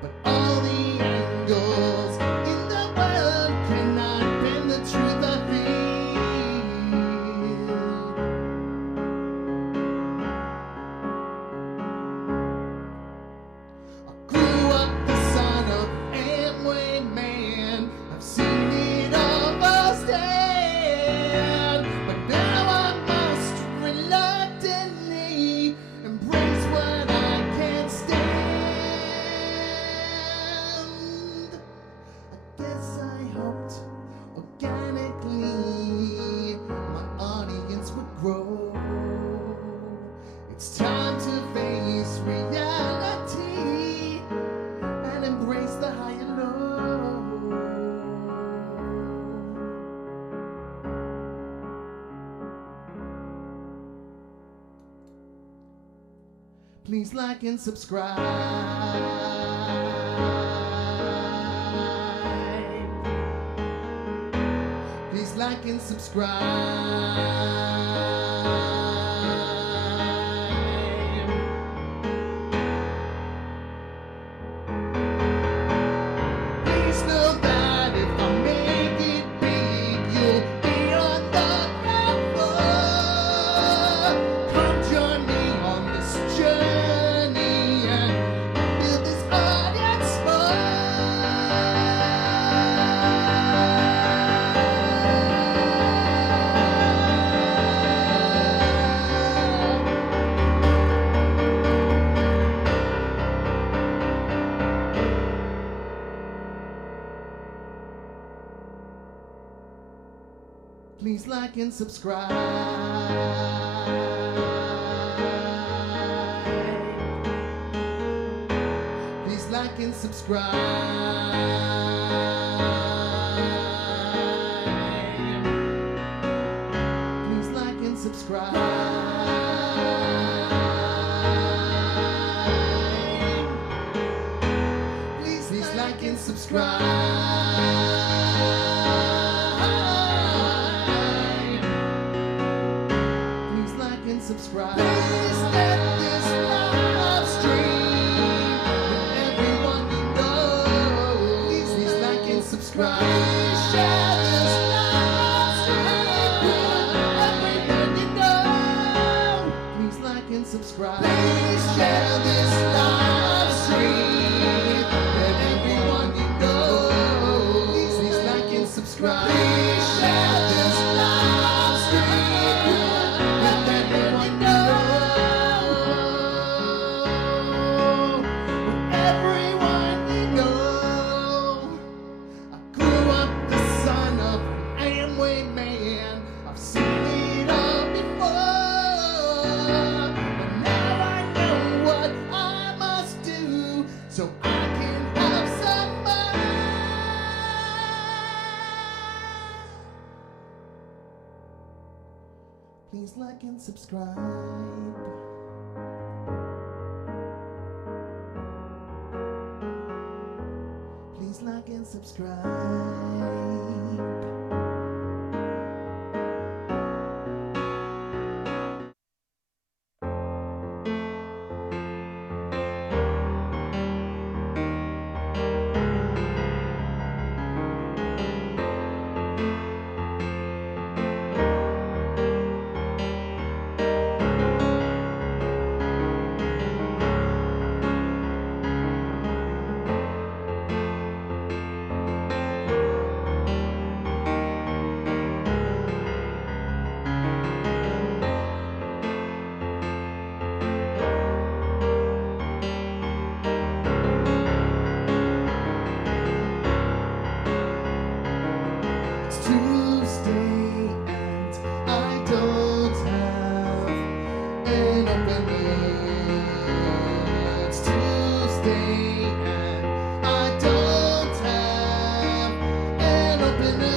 but all the angles in the world cannot bend the truth I feel. I grew up the son of Amway man. I've seen it all firsthand, but now I must reluctantly embrace what I can't stand. I guess I hoped organically my audience would grow. It's time to face reality and embrace the high and low. Please like and subscribe. Please like and subscribe. Please know that if I make it big, you'll be on the ground floor. Come join me on this journey and build this audience Please like and subscribe. Please like and subscribe. Please like and subscribe. Please like and subscribe. Subscribe. Please let this live stream with everyone you know. Please like and subscribe. Please share this live stream with everyone you know. Please like and subscribe. Please share this live stream with everyone you know. Please like and subscribe. Please share this live stream with everyone you know. With everyone you know. I grew up the son of an Amway man. I've seen it all before, but now I know what I must do so I can have some fun. Please like and subscribe. Please like and subscribe. It's Tuesday and I don't have an opening. It's Tuesday and I don't have an opening.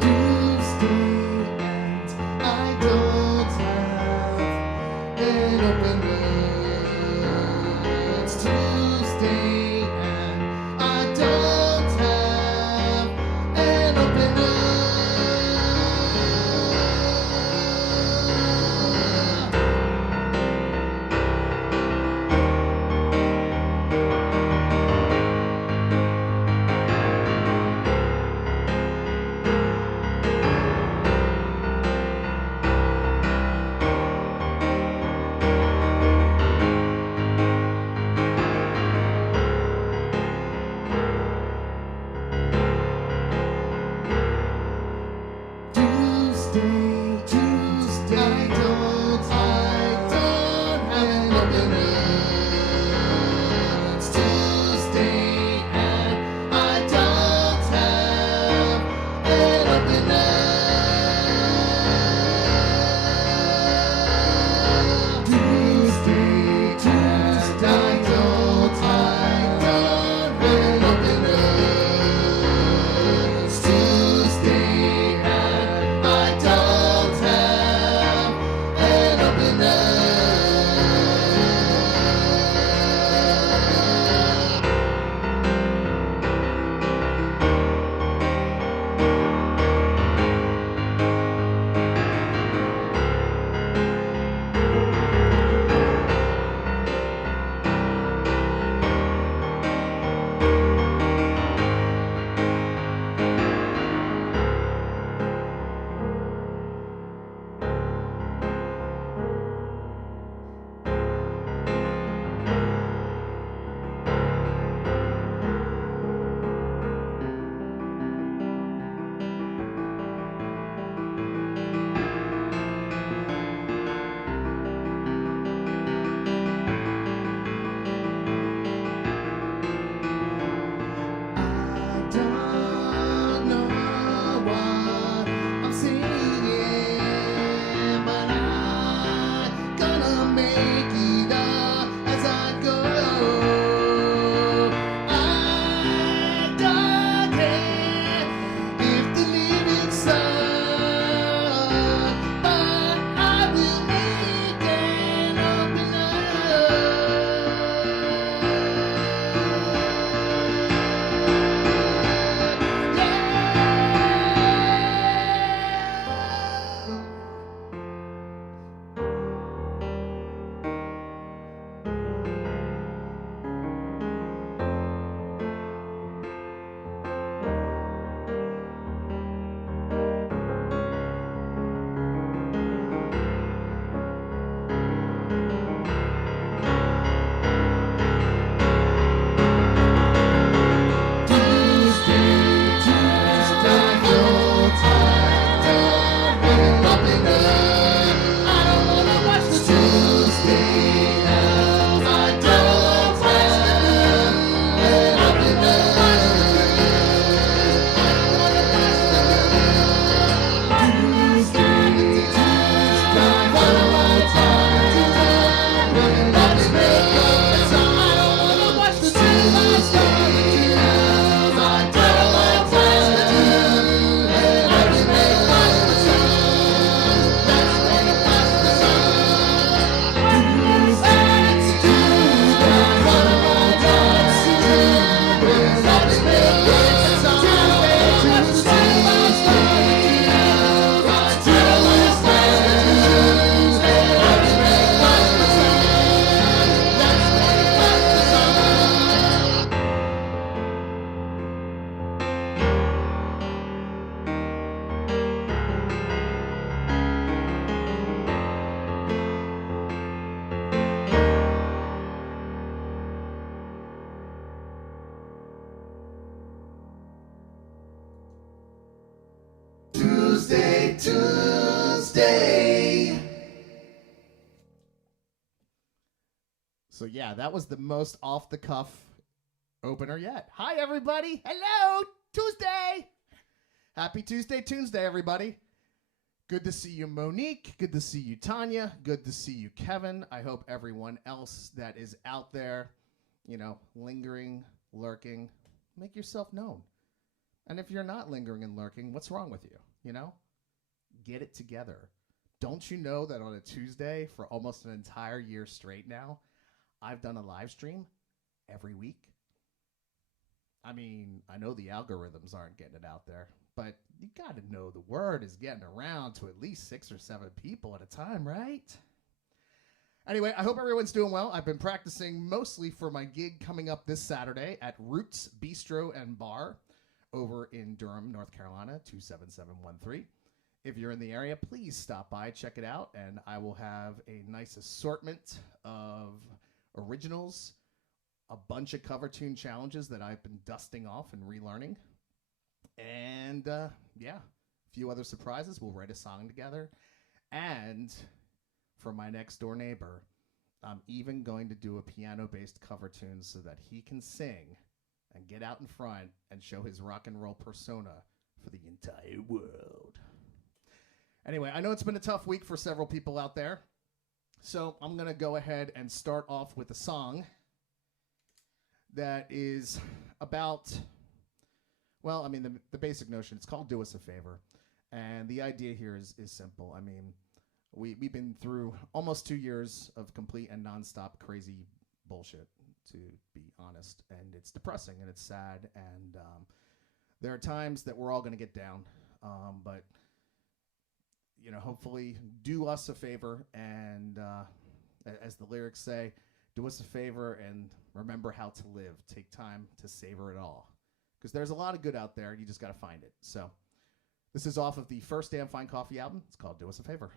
Tuesday and I don't have an opening. It's Tuesday and I don't have an opening. opener. It's Tuesday and I don't have an opener. Tuesday, I don't have an opener. It's Tuesday and I don't have an opener. I don't know what I'm singing, but I'm gonna make it up as I go. I don't care if the lyrics suck, but I will make an Tuesday. So yeah, that was the most off the cuff opener yet. Hi everybody. Hello, Tuesday. Happy Tuesday, everybody. Good to see you, Monique. Good to see you, Tanya. Good to see you, Kevin. I hope everyone else that is out there, lingering, lurking, make yourself known. And if you're not lingering and lurking, what's wrong with you? Get it together. Don't you know that on a Tuesday for almost an entire year straight now, I've done a live stream every week? I mean, I know the algorithms aren't getting it out there, but you got to know the word is getting around to at least 6 or 7 people at a time, right? Anyway, I hope everyone's doing well. I've been practicing mostly for my gig coming up this Saturday at Roots Bistro and Bar over in Durham, North Carolina, 27713. If you're in the area, please stop by, check it out, and I will have a nice assortment of originals, a bunch of cover tune challenges that I've been dusting off and relearning, and a few other surprises. We'll write a song together, and for my next door neighbor, I'm even going to do a piano-based cover tune so that he can sing and get out in front and show his rock and roll persona for the entire world. Anyway, I know it's been a tough week for several people out there, so I'm going to go ahead and start off with a song that is about, well, I mean, the basic notion, it's called Do Us a Favor. And the idea here is simple. I mean, we've been through almost 2 years of complete and nonstop crazy bullshit, to be honest. And it's depressing and it's sad. And there are times that we're all going to get down. But, you know, hopefully do us a favor. And as the lyrics say, do us a favor and remember how to live. Take time to savor it all. Because there's a lot of good out there. You just got to find it. So this is off of the first Damn Fine Coffee album. It's called Do Us a Favor.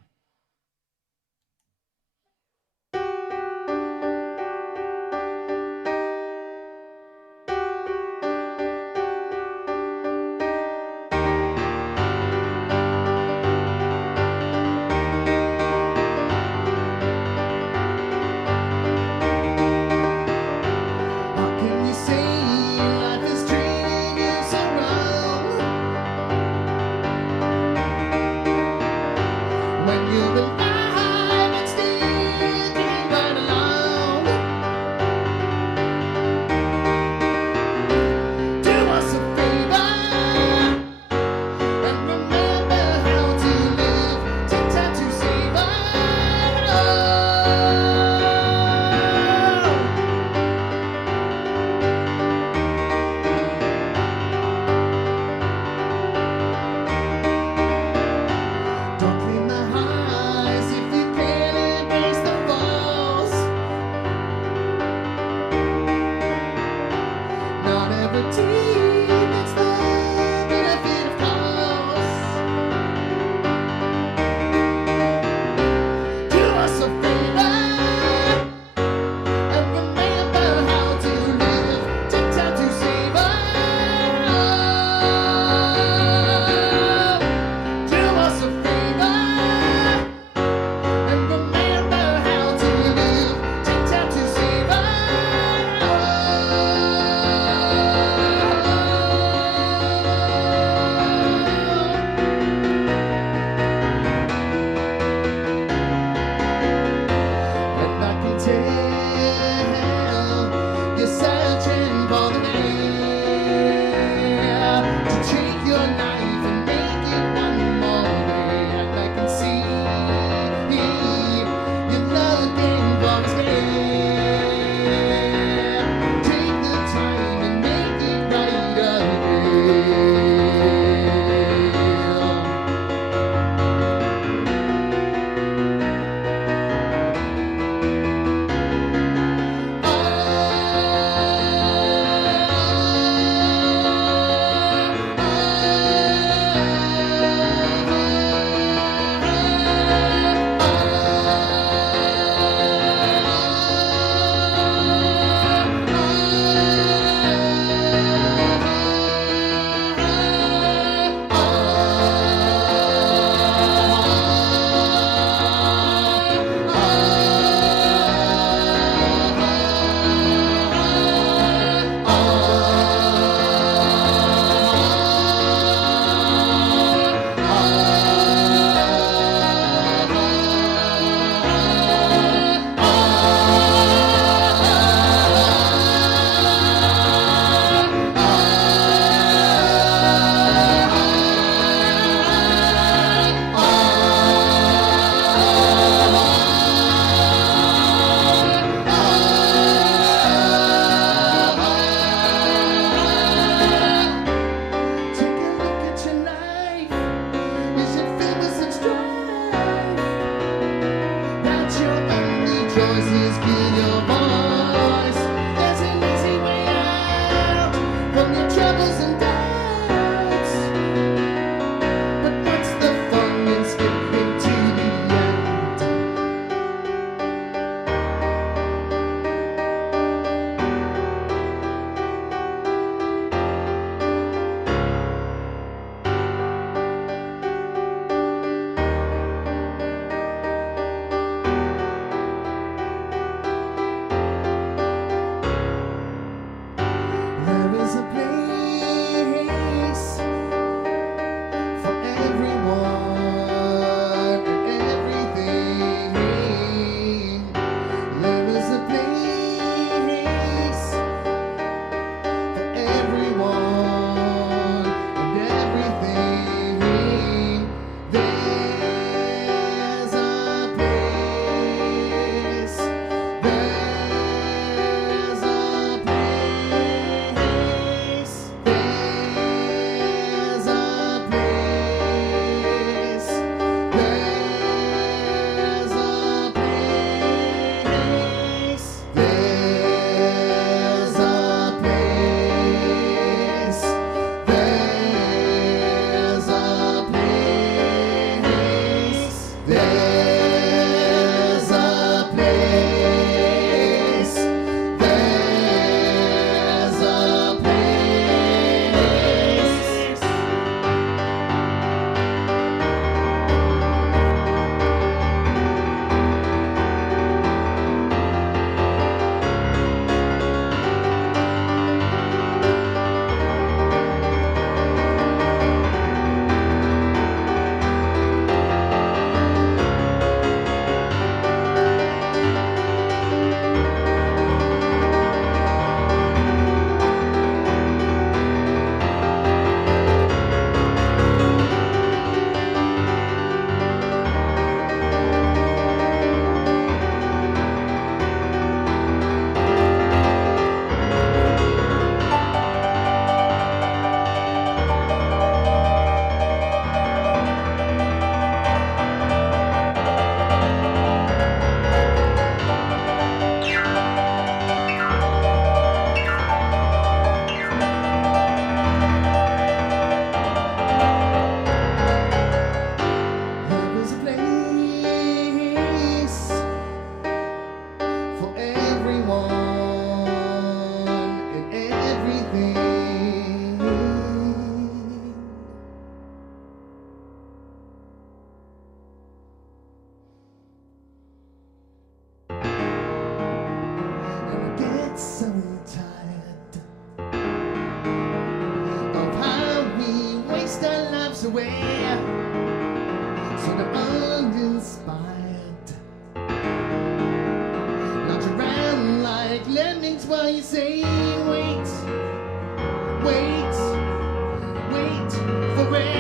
away, sort of uninspired. Lounge around like lemmings while you say, wait, wait, wait for it.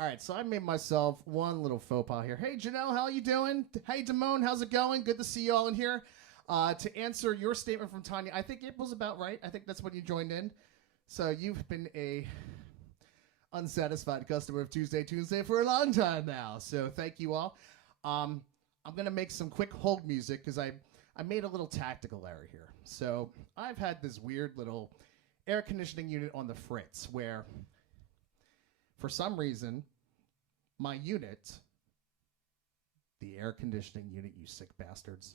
All right, so I made myself one little faux pas here. Hey, Janelle, how you doing? Hey, Damone, how's it going? Good to see you all in here. To answer your statement from Tanya, I think April's about right. I think that's when you joined in. So you've been a unsatisfied customer of TUNESday for a long time now. So thank you all. I'm going to make some quick hold music because I made a little tactical error here. So I've had this weird little air conditioning unit on the fritz where for some reason my unit, the air conditioning unit, you sick bastards,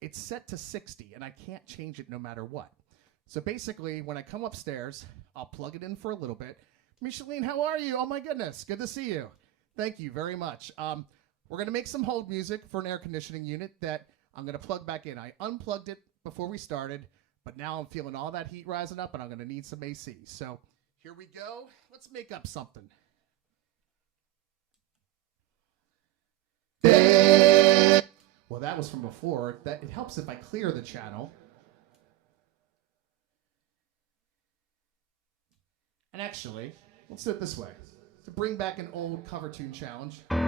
it's set to 60 and I can't change it no matter what. So basically when I come upstairs, I'll plug it in for a little bit. Micheline, how are you? Oh my goodness, good to see you. Thank you very much. We're going to make some hold music for an air conditioning unit that I'm going to plug back in. I unplugged it before we started, but now I'm feeling all that heat rising up and I'm going to need some AC. So here we go. Let's make up something. Well, that was from before. It helps if I clear the channel. And actually, let's do it this way. To bring back an old cover tune challenge. It's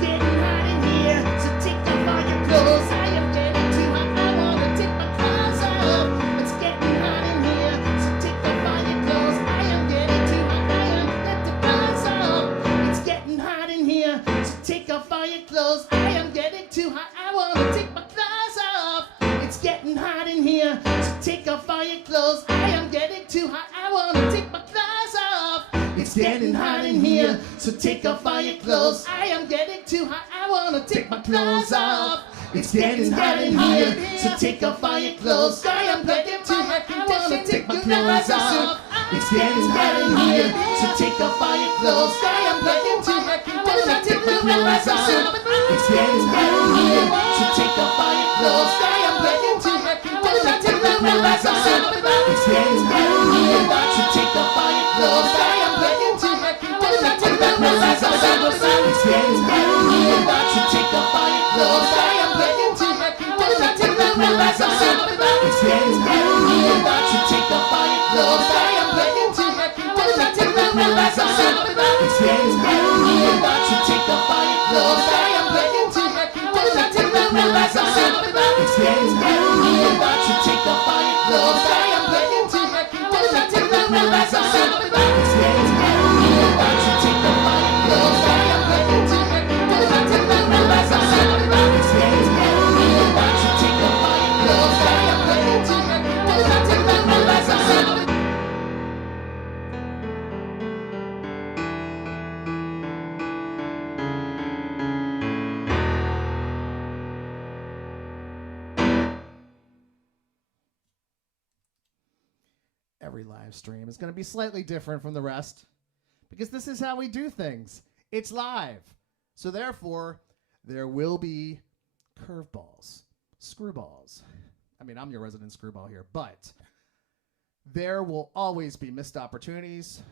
getting hot in here, so take off all your clothes. I am getting too hot, I wanna take my clothes off. It's getting hot in here, so take off all your clothes. I am getting too hot, I am get the clothes off. It's getting hot in here, so take off all your clothes. I am getting too hot, I wanna take my clothes off. It's getting hot in here, so take off all your clothes. I am getting too hot, I wanna take my clothes off. It's getting hot in here, so take off all your clothes. I am getting too hot, I wanna take my clothes off. It's getting hot in here, so take off all your clothes. I am getting too hot, I wanna take my clothes off. It's getting hot in here, so take off all your clothes. I am getting too hot, I wanna take my clothes off. It's getting hot in here, so take off all your clothes. I am getting too hot, I wanna take my clothes off. It's getting hot in here, so take off all your clothes. I am getting too hot, I wanna take my clothes off. It's getting hot in here, so take off all your clothes. I am getting too hot, I wanna take my clothes off. It's getting hot in here, so take off all your clothes. I am getting too hot, I wanna take my clothes off. It's getting hot in here, so take off all your clothes. I am getting too hot, I wanna take my clothes off. It's getting hot in here, so take off all your clothes. I am getting too hot, I wanna take my clothes off. It's getting hot in here, so take off all your clothes. I am getting too hot, I wanna take my clothes off. It's getting hot in here, so take off all your clothes. I am getting too hot, I wanna take my clothes off. Every live stream is going to be slightly different from the rest because this is how we do things. It's live. So therefore, there will be curveballs, screwballs. I mean, I'm your resident screwball here, but there will always be missed opportunities.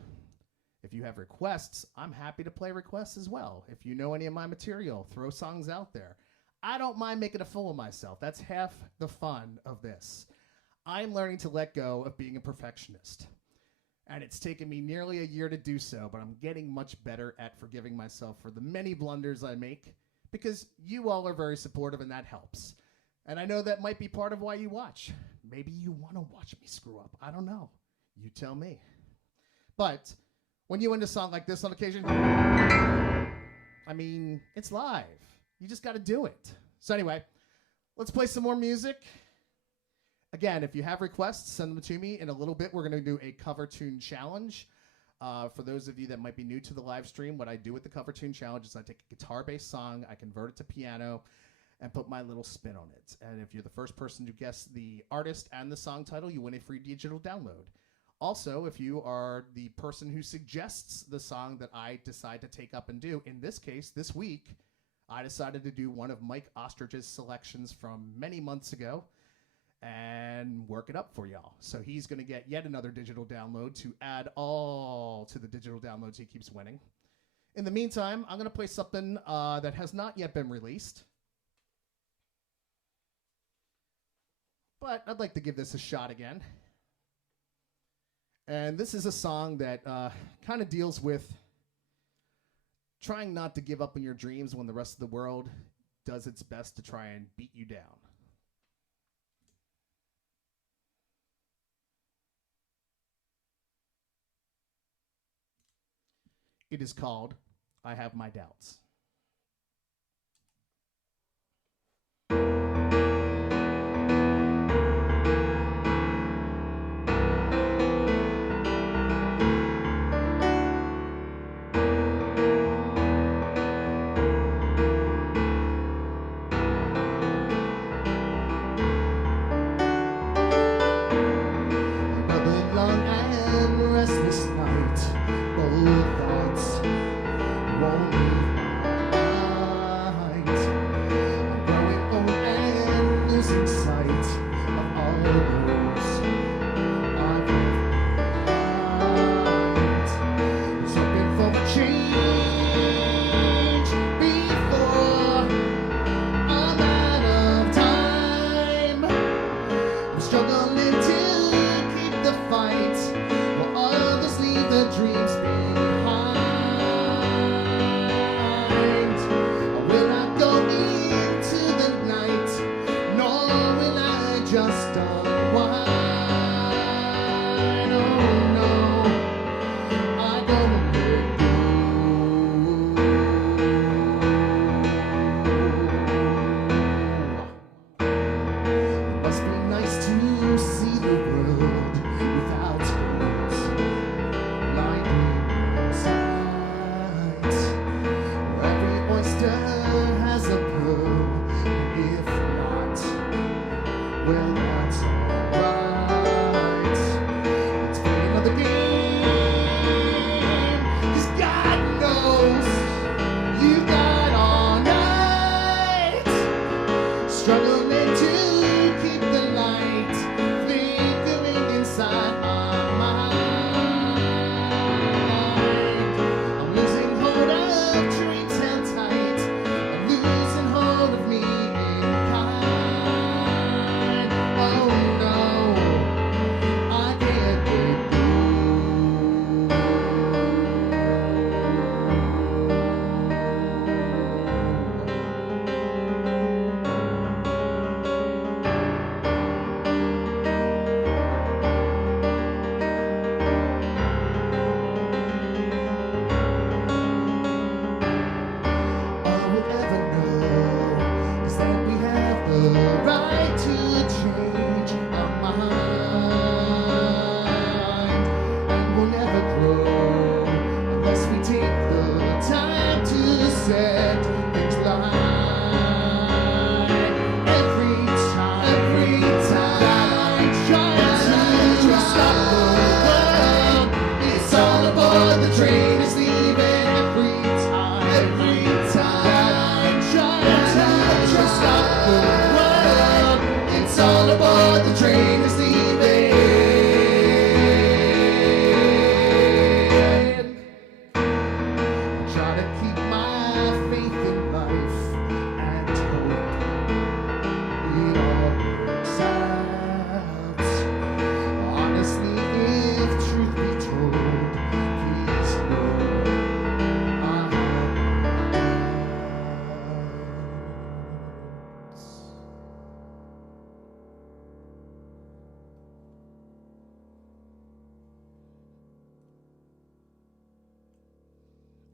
If you have requests, I'm happy to play requests as well. If you know any of my material, throw songs out there. I don't mind making a fool of myself. That's half the fun of this. I'm learning to let go of being a perfectionist. And it's taken me nearly a year to do so, but I'm getting much better at forgiving myself for the many blunders I make because you all are very supportive and that helps. And I know that might be part of why you watch. Maybe you want to watch me screw up. I don't know. You tell me. But when you end a song like this on occasion, I mean, it's live. You just got to do it. So anyway, let's play some more music. Again, if you have requests, send them to me. In a little bit, we're going to do a cover tune challenge. For those of you that might be new to the live stream, what I do with the cover tune challenge is I take a guitar-based song, I convert it to piano, and put my little spin on it. And if you're the first person to guess the artist and the song title, you win a free digital download. Also, if you are the person who suggests the song that I decide to take up and do, in this case, this week, I decided to do one of Mike Ostrich's selections from many months ago and work it up for y'all. So he's going to get yet another digital download to add all to the digital downloads he keeps winning. In the meantime, I'm going to play something that has not yet been released. but I'd like to give this a shot again. And this is a song that kind of deals with trying not to give up on your dreams when the rest of the world does its best to try and beat you down. It is called I Have My Doubts.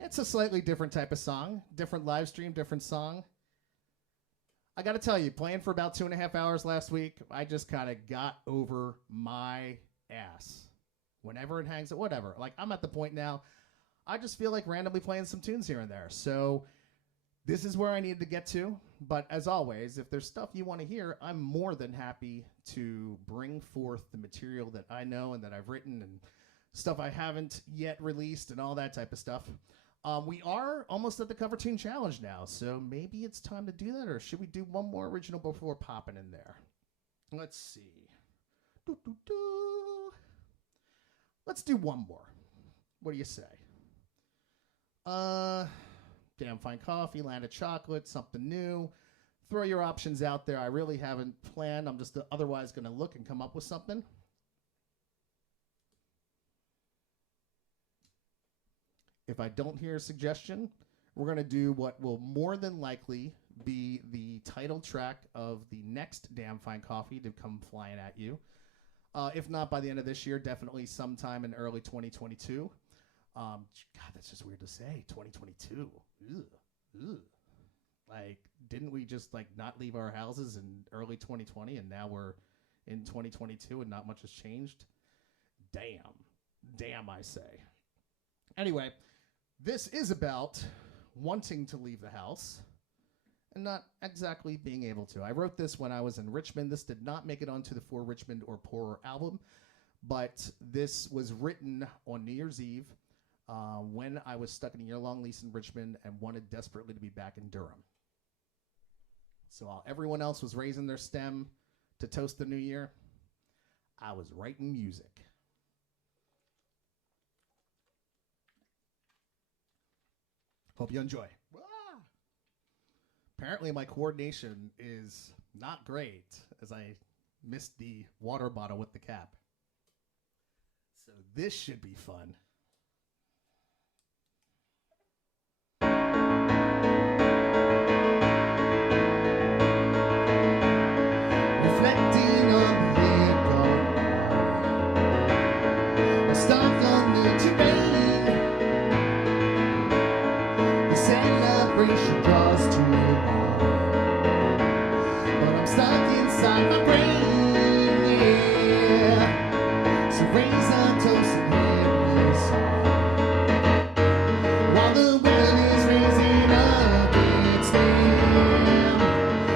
It's a slightly different type of song, different live stream, different song. I got to tell you, playing for about 2.5 hours last week, I just kind of got over my ass. Whenever it hangs, whatever. Like, I'm at the point now, I just feel like randomly playing some tunes here and there. So this is where I needed to get to. But as always, if there's stuff you want to hear, I'm more than happy to bring forth the material that I know and that I've written and stuff I haven't yet released and all that type of stuff. We are almost at the cover tune challenge now, so maybe it's time to do that, or should we do one more original before popping in there? Let's see. Let's do one more. What do you say? Damn Fine Coffee, Land of Chocolate, something new. throw your options out there. I really haven't planned. I'm just otherwise going to look and come up with something. If I don't hear a suggestion, we're going to do what will more than likely be the title track of the next Damn Fine Coffee to come flying at you. If not by the end of this year, definitely sometime in early 2022. God, that's just weird to say. 2022. Ugh. Ugh. Like, didn't we just like not leave our houses in early 2020 and now we're in 2022 and not much has changed? Damn, I say. Anyway, this is about wanting to leave the house and not exactly being able to. I wrote this when I was in Richmond. This did not make it onto the For Richmond or Poorer album, but this was written on New Year's Eve when I was stuck in a year-long lease in Richmond and wanted desperately to be back in Durham. So while everyone else was raising their stem to toast the new year, I was writing music. Hope you enjoy. Apparently my coordination is not great as I missed the water bottle with the cap. So this should be fun. Reflecting on the year gone by, stuck on the terrain. The celebration draws to a bar, but I'm stuck inside my brain, yeah. So raise a toast and hear me song, while the world is raising up its name.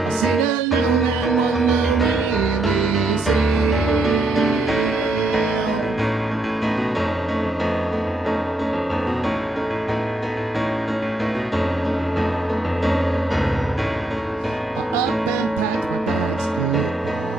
I sit alone and wonder where they sail. Up and packed my bags goodbye.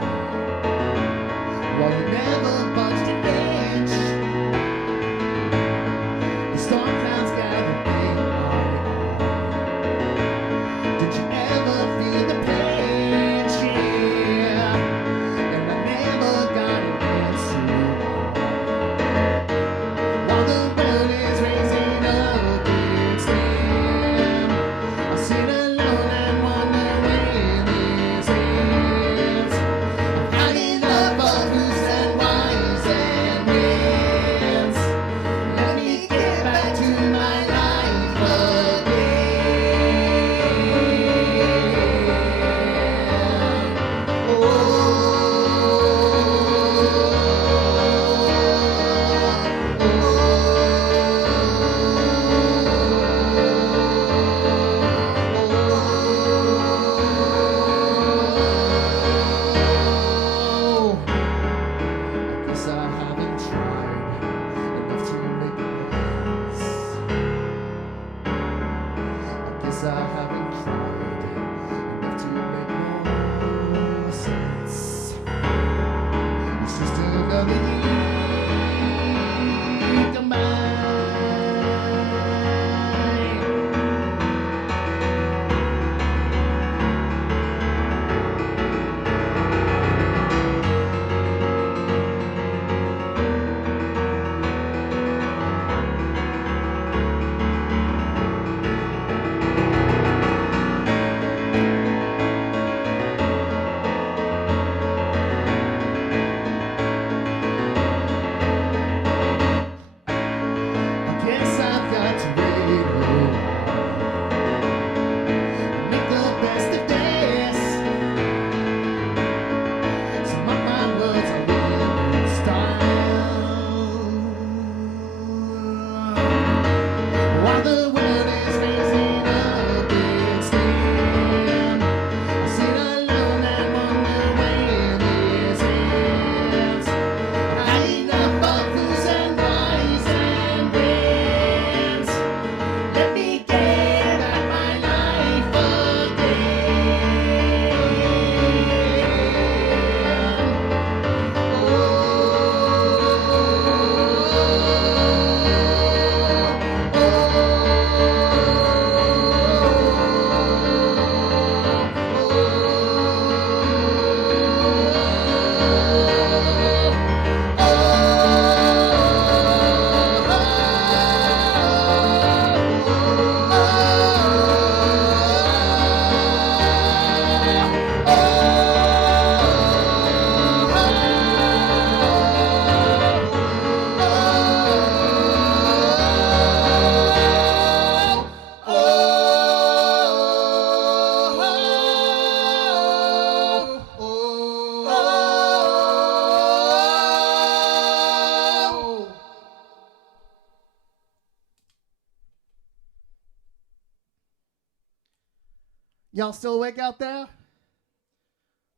Y'all still awake out there?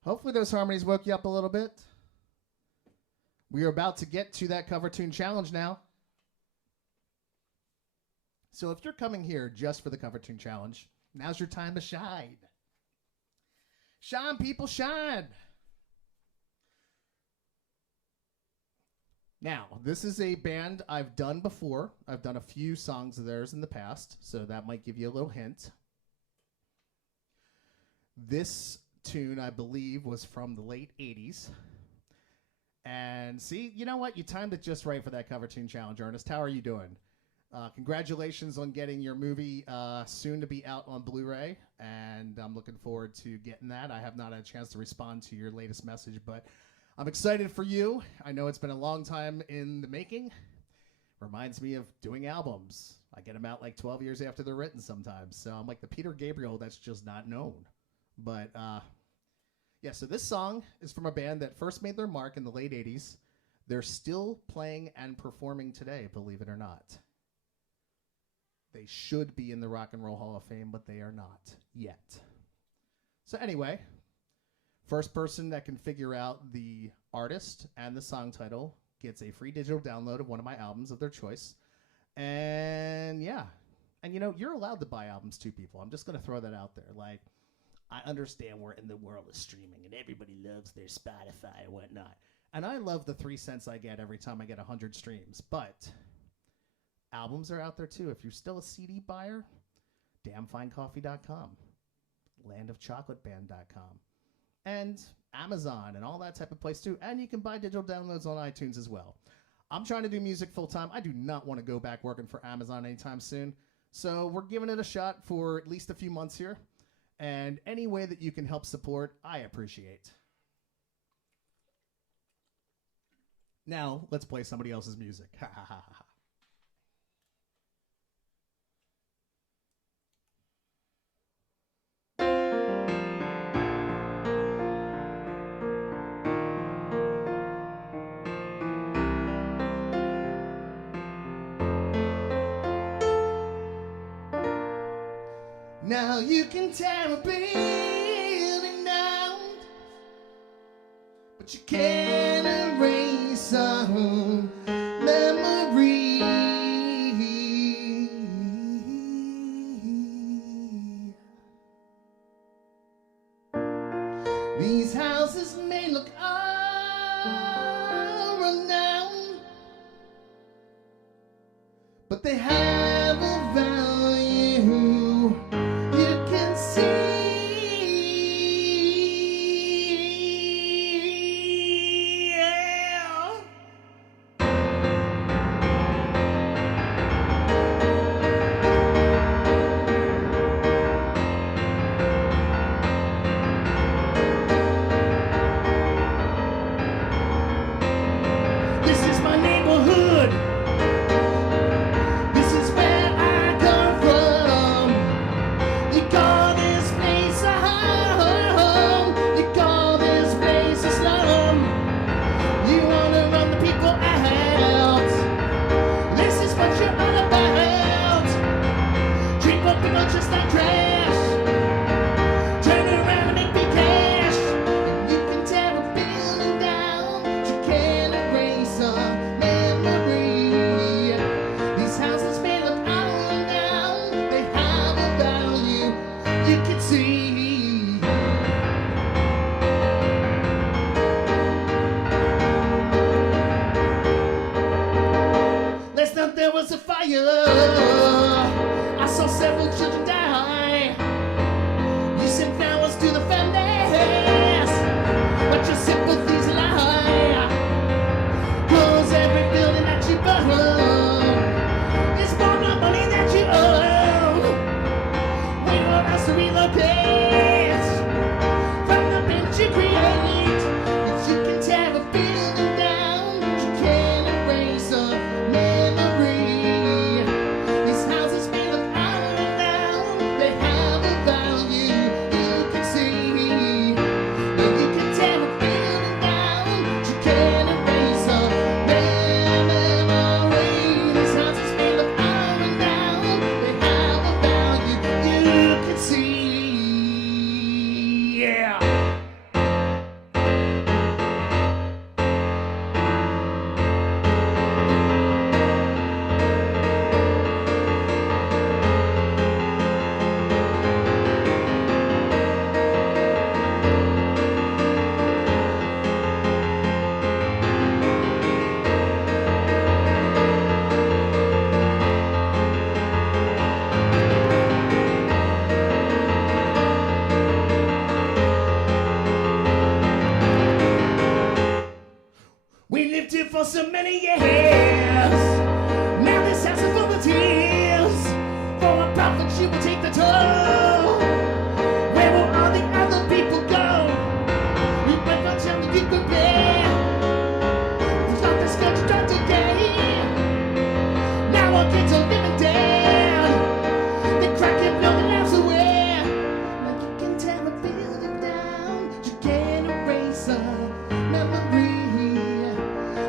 Hopefully those harmonies woke you up a little bit. We are about to get to that cover tune challenge now. So if you're coming here just for the cover tune challenge, now's your time to shine. Shine, people, shine. Now, this is a band I've done before. I've done a few songs of theirs in the past, so that might give you a little hint. This tune, I believe, was from the late 80s. And see, you know what? You timed it just right for that cover tune challenge, Ernest. How are you doing? Congratulations on getting your movie soon to be out on Blu-ray, and I'm looking forward to getting that. I have not had a chance to respond to your latest message, but I'm excited for you. I know it's been a long time in the making. Reminds me of doing albums. I get them out like 12 years after they're written sometimes, so I'm like the Peter Gabriel that's just not known. But yeah, so this song is from a band that first made their mark in the late 80s. They're still playing and performing today, believe it or not. They should be in the Rock and Roll Hall of Fame, but they are not yet. So anyway, first person that can figure out the artist and the song title gets a free digital download of one of my albums of their choice. And yeah, and you know, you're allowed to buy albums too, people. I'm just going to throw that out there. Like, I understand we're in the world of streaming and everybody loves their Spotify and whatnot. And I love the 3 cents I get every time I get 100 streams, but albums are out there too. If you're still a CD buyer, damnfinecoffee.com, landofchocolateband.com, and Amazon and all that type of place too. And you can buy digital downloads on iTunes as well. I'm trying to do music full time. I do not want to go back working for Amazon anytime soon. So we're giving it a shot for at least a few months here. And any way that you can help support, I appreciate. Now, let's play somebody else's music. Ha ha ha ha. Now you can tear a building down, but you can't erase some memory. These houses may look run down, but they have a value. lived here for so many years. Now this house is full of tears. For a profit she will take the toll. Where will all the other people go? We went for something you could pay. There's not this good to try today. Now our kids are living dead. They crack and blow their lives away. Like you can tear a building down, you can't erase a memory.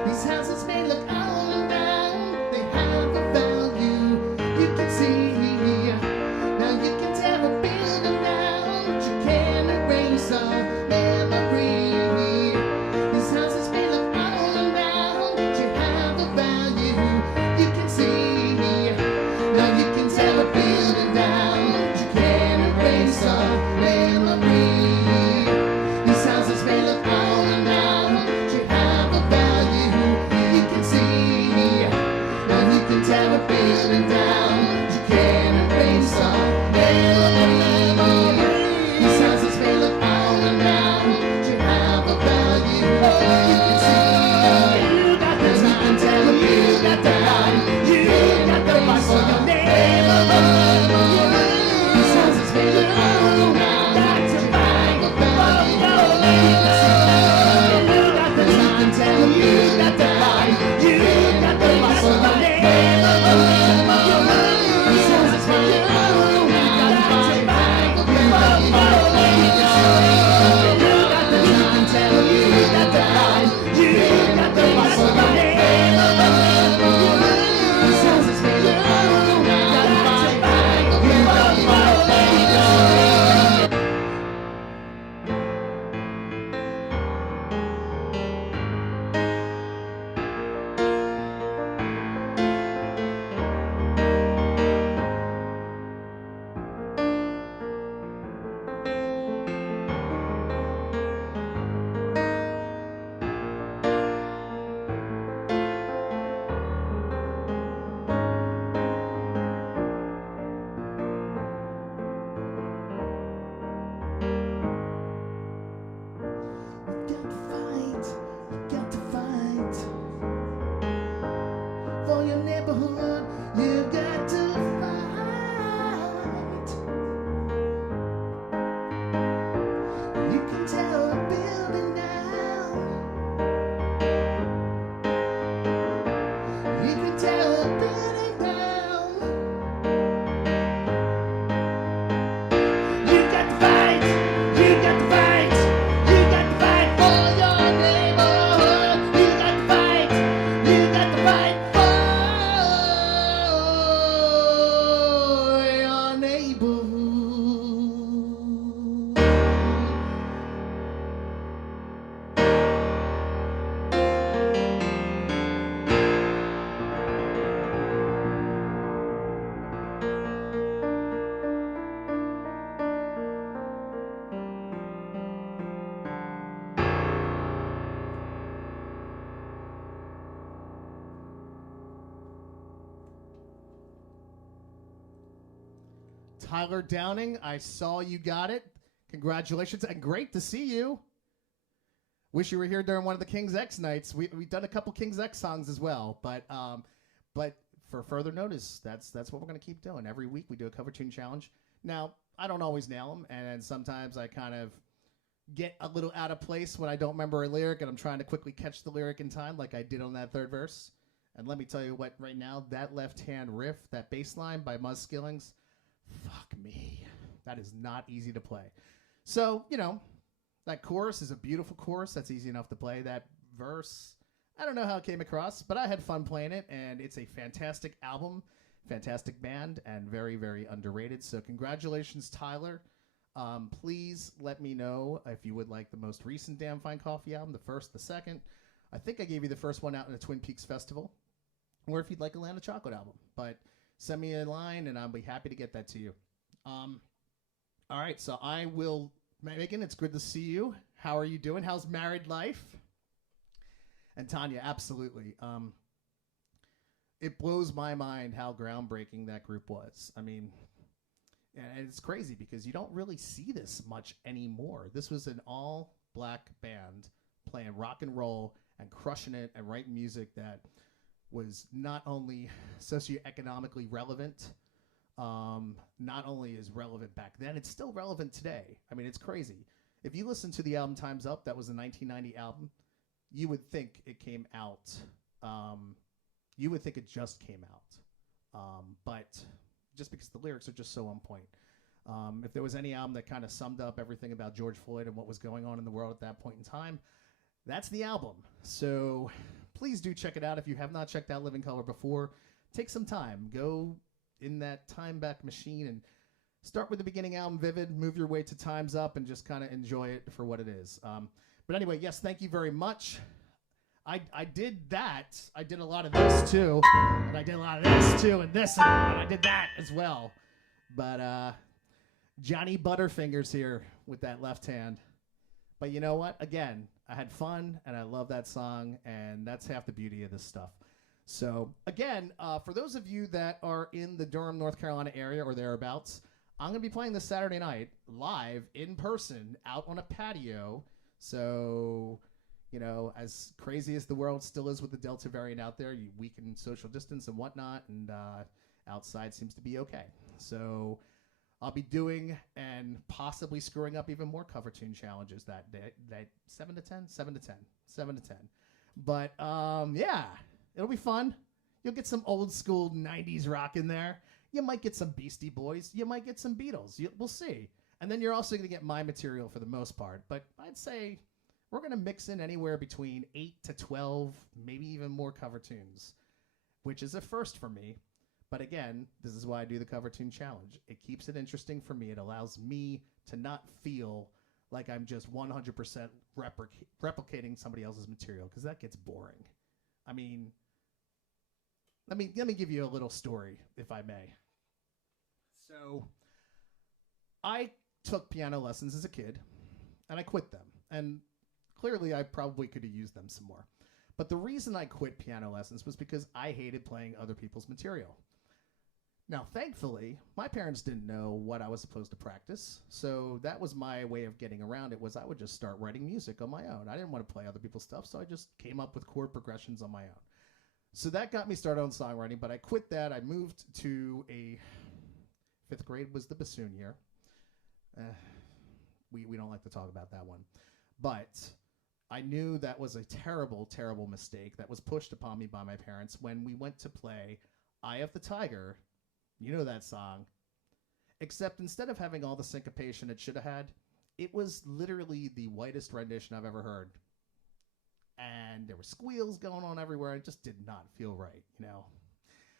These houses may look old and down, they have a value you can see. Now you can tear a building down, but you can't erase a memory. These houses may look old and down, but you have a value you can see. Now you can tear a building down, but you can't erase a memory. These houses may look old and down, but you have a value you can see. Now you can tear a building down, but you can't erase a memory. These houses may look old and down, but you have a value you can see. You got the time, tell me you got the line, you got the right for your name. These houses may look old and down, but you have a value you can see. You got the time, tell me you got the line, you got the right for your name. These houses may look old and down, but you have a value you can see. You got the time, tell me you got the line, you got the right for your name. These houses may look old and down, but you have a value you can see. You got to fight for your neighborhood. You got to fight. You can tear a building down. You can tear a building down. You got to fight. You got to fight. You got to fight for your neighborhood. You got to fight. You got to fight for your neighborhood. Tyler Downing, I saw you got it. Congratulations, and great to see you. Wish you were here during one of the King's X nights. We've done a couple King's X songs as well, but for further notice, that's what we're gonna keep doing. Every week we do a cover tune challenge. Now, I don't always nail them, and sometimes I kind of get a little out of place when I don't remember a lyric, and I'm trying to quickly catch the lyric in time, like I did on that third verse. And let me tell you what, right now, that left-hand riff, that bass line by Muzz Skillings, fuck me. That is not easy to play. So, that chorus is a beautiful chorus. That's easy enough to play. That verse, I don't know how it came across, but I had fun playing it, and it's a fantastic album, fantastic band, and very, very underrated. So congratulations, Tyler. Please let me know if you would like the most recent Damn Fine Coffee album, the first, the second. I think I gave you the first one out in the Twin Peaks Festival, or if you'd like a Land of Chocolate album. But send me a line, and I'll be happy to get that to you. All right, so I will... Megan, it's good to see you. How are you doing? How's married life? And Tanya, absolutely. It blows my mind how groundbreaking that group was. I mean, and it's crazy because you don't really see this much anymore. This was an all-black band playing rock and roll and crushing it and writing music that was not only socioeconomically relevant, not only is relevant back then, it's still relevant today. I mean, it's crazy. If you listen to the album Time's Up, that was a 1990 album, you would think it came out. You would think it just came out. But just because the lyrics are just so on point. If there was any album that kind of summed up everything about George Floyd and what was going on in the world at that point in time, that's the album. So please do check it out. If you have not checked out Living Color before, take some time. Go in that time back machine and start with the beginning album, Vivid, move your way to Time's Up, and just kind of enjoy it for what it is. But anyway, yes, thank you very much. I did that. I did a lot of this too, and I did a lot of this too, and this, and I did that as well. But Johnny Butterfingers here with that left hand. But you know what? Again, I had fun, and I love that song, and that's half the beauty of this stuff. So, again, for those of you that are in the Durham, North Carolina area or thereabouts, I'm going to be playing this Saturday night live in person out on a patio. So, you know, as crazy as the world still is with the Delta variant out there, we can social distance and whatnot, and outside seems to be okay. So I'll be doing and possibly screwing up even more cover tune challenges that day. 7 to 10? 7 to 10. 7 to 10. But, yeah, it'll be fun. You'll get some old school 90s rock in there. You might get some Beastie Boys. You might get some Beatles. We'll see. And then you're also going to get my material for the most part. But I'd say we're going to mix in anywhere between 8 to 12, maybe even more cover tunes, which is a first for me. But again, this is why I do the cover tune challenge. It keeps it interesting for me. It allows me to not feel like I'm just 100% replicating somebody else's material, because that gets boring. I mean, let me give you a little story, if I may. So, I took piano lessons as a kid, and I quit them. And clearly, I probably could have used them some more. But the reason I quit piano lessons was because I hated playing other people's material. Now, thankfully, my parents didn't know what I was supposed to practice, so that was my way of getting around it, was I would just start writing music on my own. I didn't want to play other people's stuff, so I just came up with chord progressions on my own. So that got me started on songwriting, but I quit that. I moved to a 5th grade was the bassoon year. We don't like to talk about that one. But I knew that was a terrible, terrible mistake that was pushed upon me by my parents when we went to play Eye of the Tiger. You know that song. Except instead of having all the syncopation it should have had, it was literally the whitest rendition I've ever heard. And there were squeals going on everywhere. It just did not feel right, you know.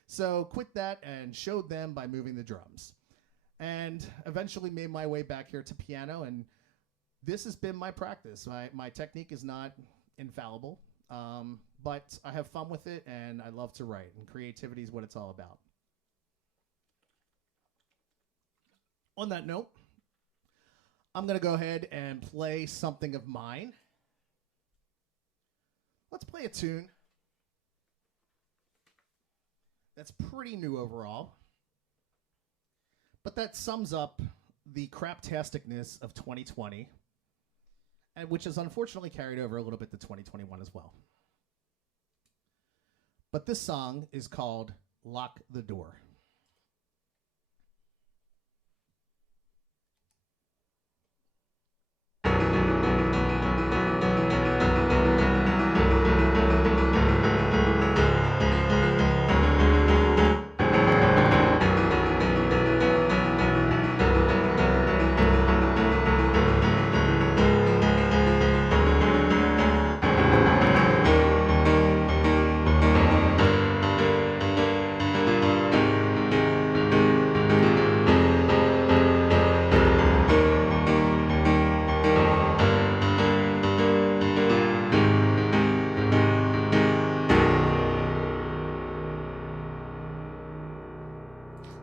So quit that and showed them by moving the drums. And eventually made my way back here to piano, and this has been my practice. My technique is not infallible, but I have fun with it, and I love to write, and creativity is what it's all about. On that note, I'm going to go ahead and play something of mine. Let's play a tune that's pretty new overall, but that sums up the craptasticness of 2020, and which is unfortunately carried over a little bit to 2021 as well. But this song is called Lock the Door.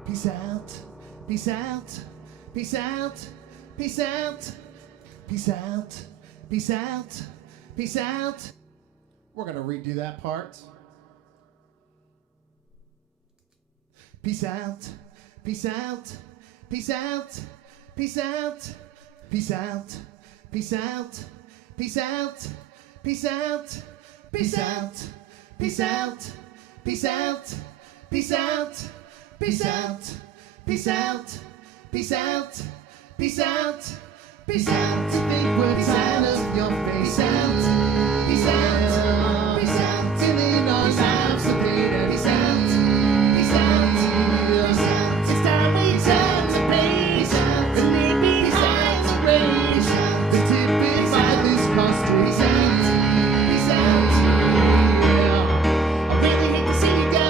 Peace out, peace out, peace out, peace out, peace out, peace out, peace out. We're going to redo that part. Peace out, peace out, peace out, peace out, peace out, peace out, peace out, peace out, Peace out, peace out, peace out, peace out, peace out, peace out, peace out, peace out, peace out. To think we're tired of your face. Peace out, peace out, peace out. Feeling our lives are paid. Peace out, peace out, peace out. It's time we turn the page and leave behind the rage. The typified this country. Peace out, peace out. I really hate to see you go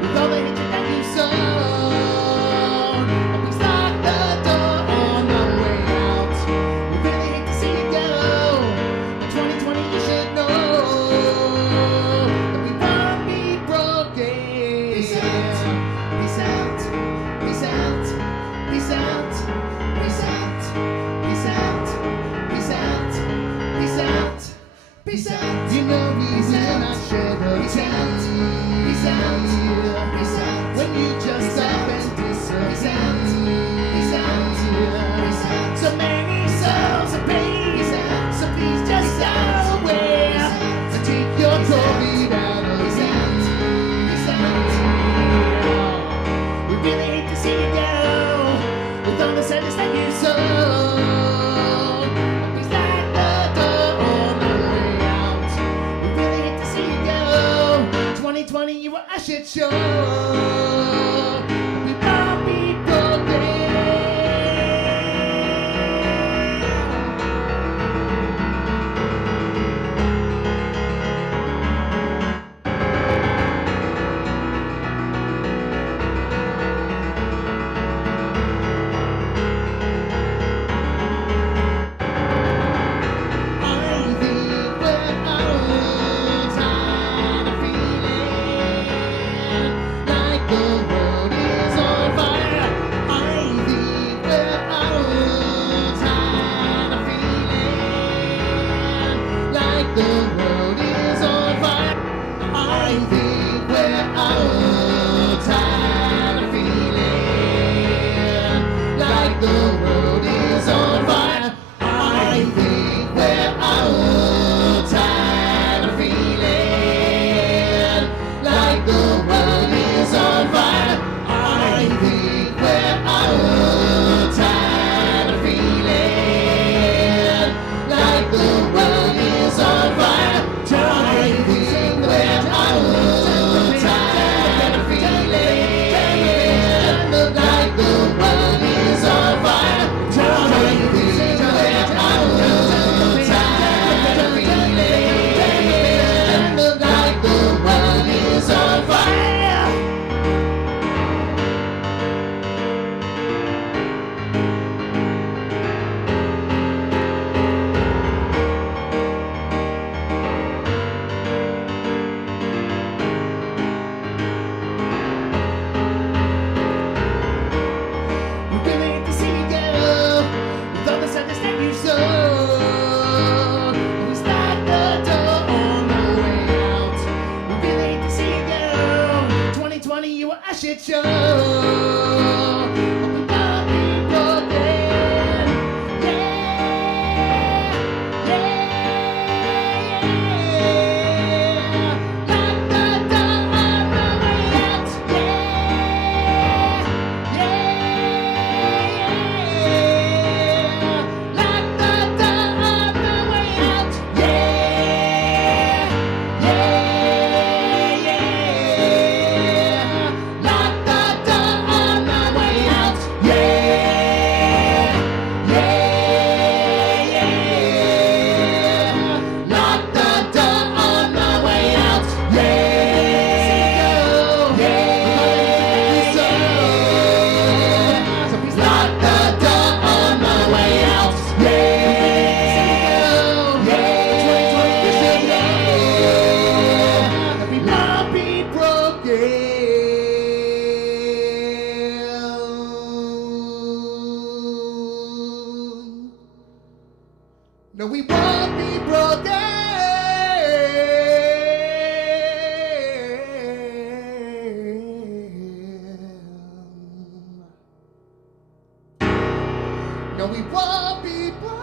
with all the hatred that you've sown. And we lock the door on our way out. We really hate to see you go. In 2020 you should know that we won't be broken. Peace out, peace out, peace out, peace out, peace out, peace out, peace out, peace out, peace out. You know we will not shed a tear. Peace out, peace out. When you just up and disappear. Peace out, peace out, peace out. So many souls are paid. Peace out. So please just stay away and take your COVID out of here. Peace out. We really hate to see you go with all the sadness that you sow. Please lock the door on the way out. We really hate to see you go. 2020, you were a shit show. We won't be broken. I think we're all tired of feeling like the world is on fire. I think we're all tired of feeling like the world is on fire. I think we're all tired of feeling like the world is on fire. I think we're all tired of feeling like the world is on fire. I think we're all tired of feeling like the world is on fire. I think we're all tired of feeling like the world is on fire. I think we're all tired of feeling like the world is on fire. We really hate to see you go with all the sadness that you sow. We lock the door on the way out. We really hate to see you go. 2020, you were a shit show. But we won't be broken. Yeah, yeah. Lock the door on the way out. Yeah, yeah. Lock the door on the way out. Yeah, yeah, yeah. Lock the door on the way out. Yeah, yeah, yeah. Lock the door on the way out. Yeah, yeah. So please lock the door on the way out. Yeah, yeah. We won't be broken. No, we won't be broken. No, we won't be broken.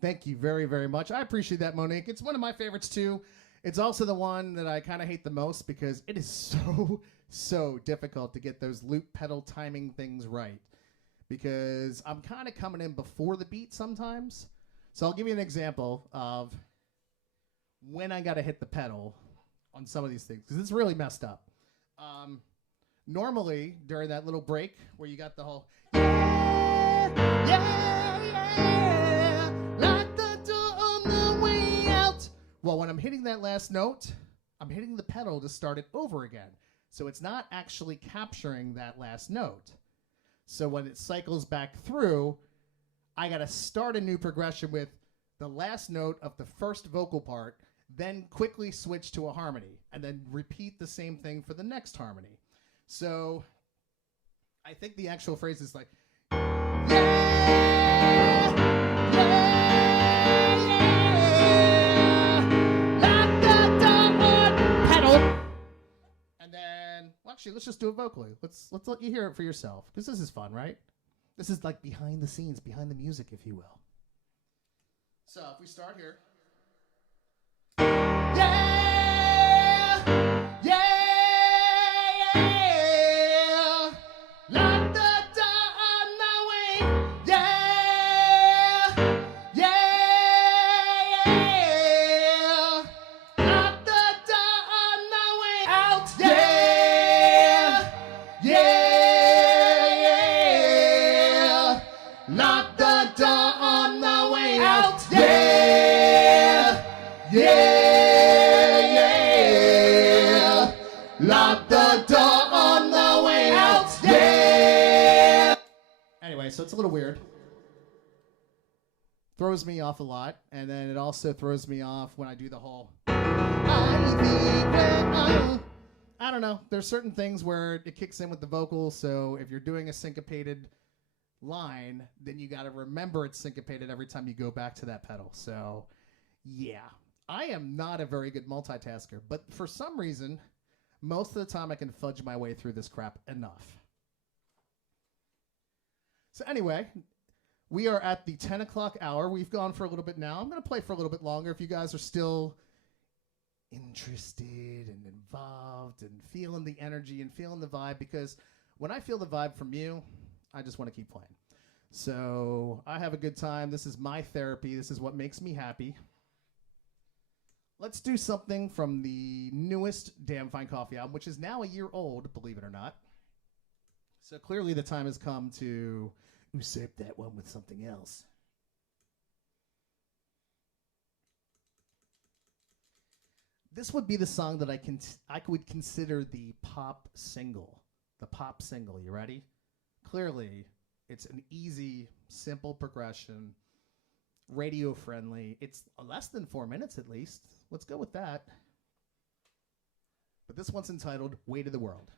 Thank you very, very much. I appreciate that, Monique. It's one of my favorites, too. It's also the one that I kind of hate the most because it is so difficult to get those loop pedal timing things right. Because I'm kind of coming in before the beat sometimes. So I'll give you an example of when I got to hit the pedal on some of these things. Because it's really messed up. Normally, during that little break where you got the whole, yeah, lock the door on the way out. Well, when I'm hitting that last note, I'm hitting the pedal to start it over again. So it's not actually capturing that last note. So when it cycles back through, I got to start a new progression with the last note of the first vocal part, then quickly switch to a harmony, and then repeat the same thing for the next harmony. So I think the actual phrase is like, yeah, lock the door on pedal. And then, well, actually, let's just do it vocally. Let's let you hear it for yourself, because this is fun, right? This is like behind the scenes, behind the music, if you will. So if we start here. Yeah, yeah. Lock the door on the way. Yeah, yeah. Lock the door on the way out. Yeah, yeah. Lock the door on the way out. Yeah, yeah. Lock the door on the way out. Yeah. Anyway, so it's a little weird. Throws me off a lot, and then it also throws me off when I do the whole. I don't know. There's certain things where it kicks in with the vocals, so if you're doing a syncopated line, then you got to remember it's syncopated every time you go back to that pedal. So, yeah. I am not a very good multitasker, but for some reason, most of the time I can fudge my way through this crap enough. So anyway, we are at the 10 o'clock hour. We've gone for a little bit now. I'm going to play for a little bit longer if you guys are still interested and involved and feeling the energy and feeling the vibe, because when I feel the vibe from you, I just want to keep playing. So I have a good time. This is my therapy. This is what makes me happy. Let's do something from the newest Damn Fine Coffee album, which is now a year old, believe it or not. So clearly the time has come to usurp that one with something else. This would be the song that I would consider the pop single. The pop single, you ready? Clearly, it's an easy, simple progression, radio friendly. It's less than 4 minutes at least. Let's go with that. But this one's entitled Weight of the World.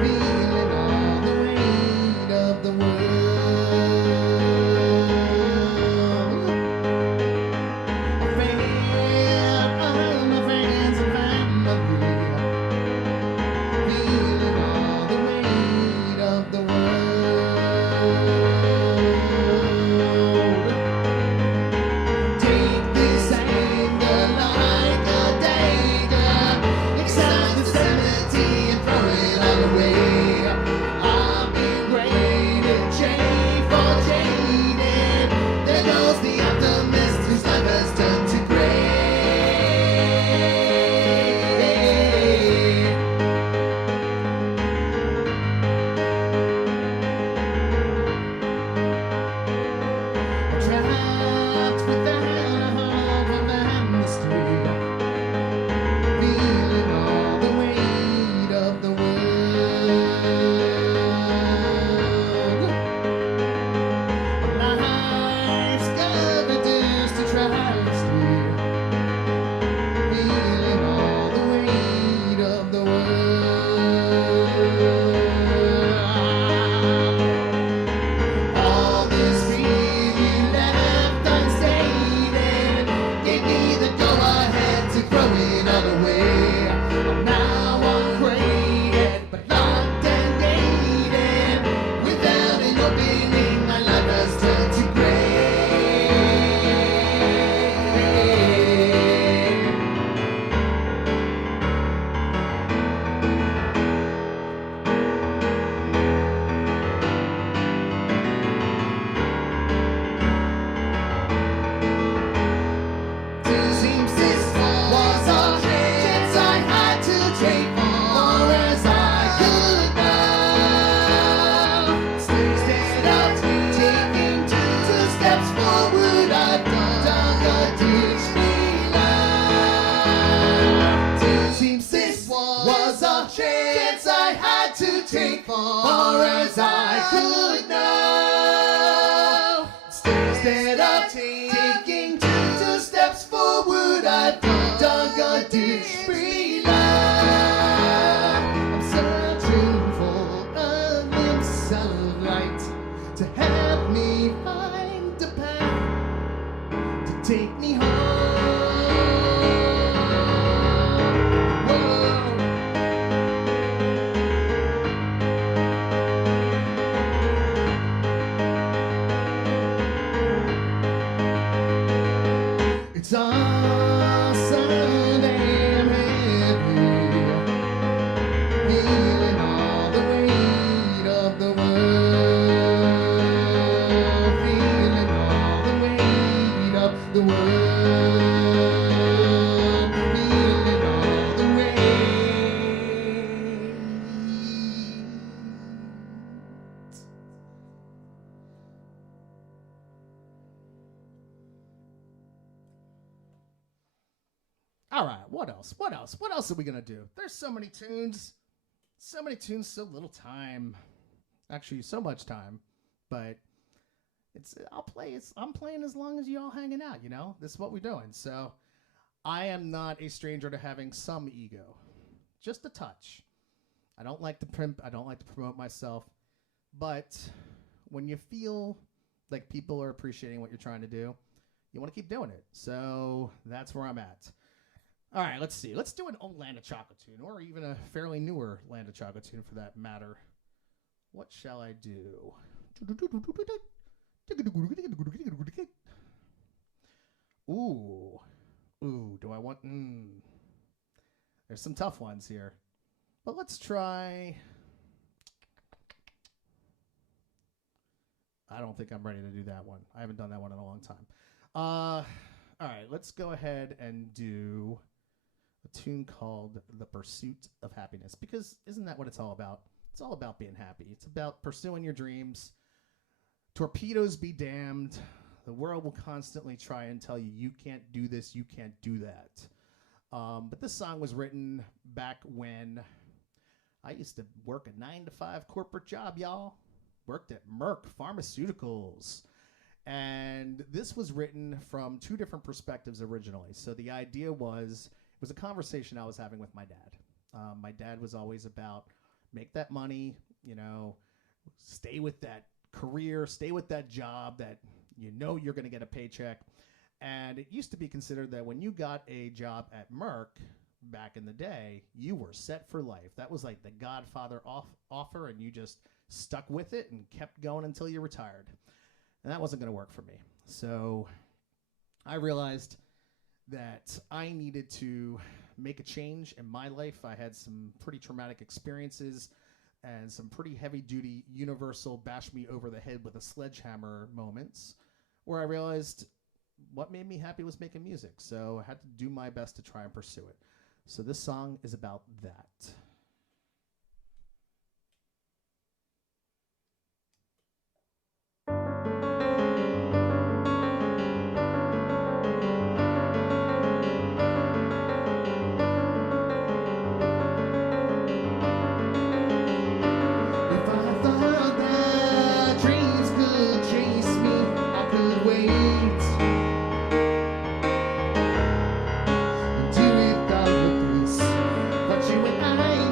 Feeling all the weight of the world. another way. I'm now ungraded, but locked and gated. Without an opening, my life has turned to gray. Far as I could now. Instead of taking two steps forward, I've dug a ditch below. I'm searching for a glimpse of light to help me find a path to take me home. It's all so damn heavy, feeling all the weight of the world, feeling all the weight of the world, feeling all the weight. All right, what else? What else? What else are we gonna do? There's so many tunes, so little time. Actually, so much time, but I'm playing as long as you all hanging out. You know, this is what we're doing. So, I am not a stranger to having some ego, just a touch. I don't like to primp. I don't like to promote myself, but when you feel like people are appreciating what you're trying to do, you want to keep doing it. So that's where I'm at. All right, let's see. Let's do an old Land of Chocolate tune, or even a fairly newer Land of Chocolate tune for that matter. What shall I do? Ooh, do I want... There's some tough ones here. But let's try... I don't think I'm ready to do that one. I haven't done that one in a long time. All right, let's go ahead and do a tune called The Pursuit of Happiness, because isn't that what it's all about? It's all about being happy. It's about pursuing your dreams. Torpedoes be damned. The world will constantly try and tell you, you can't do this, you can't do that. But this song was written back when I used to work a 9-to-5 corporate job, y'all. Worked at Merck Pharmaceuticals. And this was written from two different perspectives originally. So the idea was, it was a conversation I was having with my dad. My dad was always about, make that money, you know, stay with that career, stay with that job that you know you're going to get a paycheck. And it used to be considered that when you got a job at Merck back in the day, you were set for life. That was like the Godfather offer, and you just stuck with it and kept going until you retired. And that wasn't going to work for me. So I realized that I needed to make a change in my life. I had some pretty traumatic experiences and some pretty heavy-duty universal bash me over the head with a sledgehammer moments where I realized what made me happy was making music. So I had to do my best to try and pursue it. So this song is about that. Do it without the police, but you and I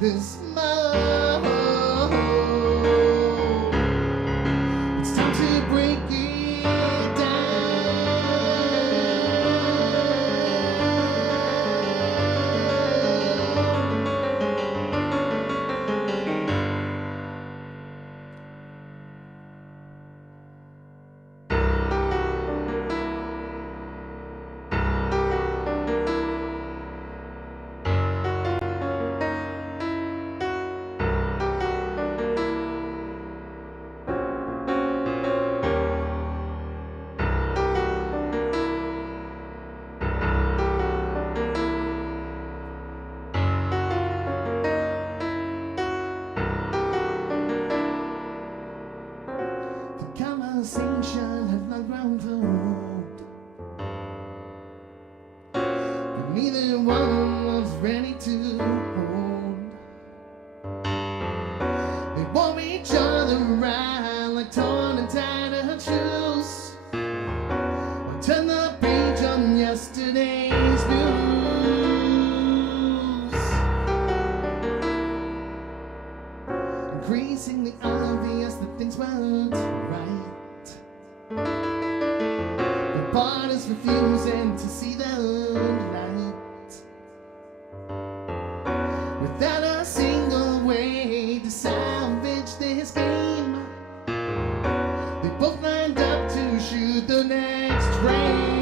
this much. It's time to break it down. The conversation had not grown cold, but neither one was ready to hold. They wore each other around like torn and tattered shoes. I turned the page on yesterday's news. Increasingly obvious that things weren't right. The part is refusing to see the light. Without a single way to salvage this game, they both lined up to shoot the next train.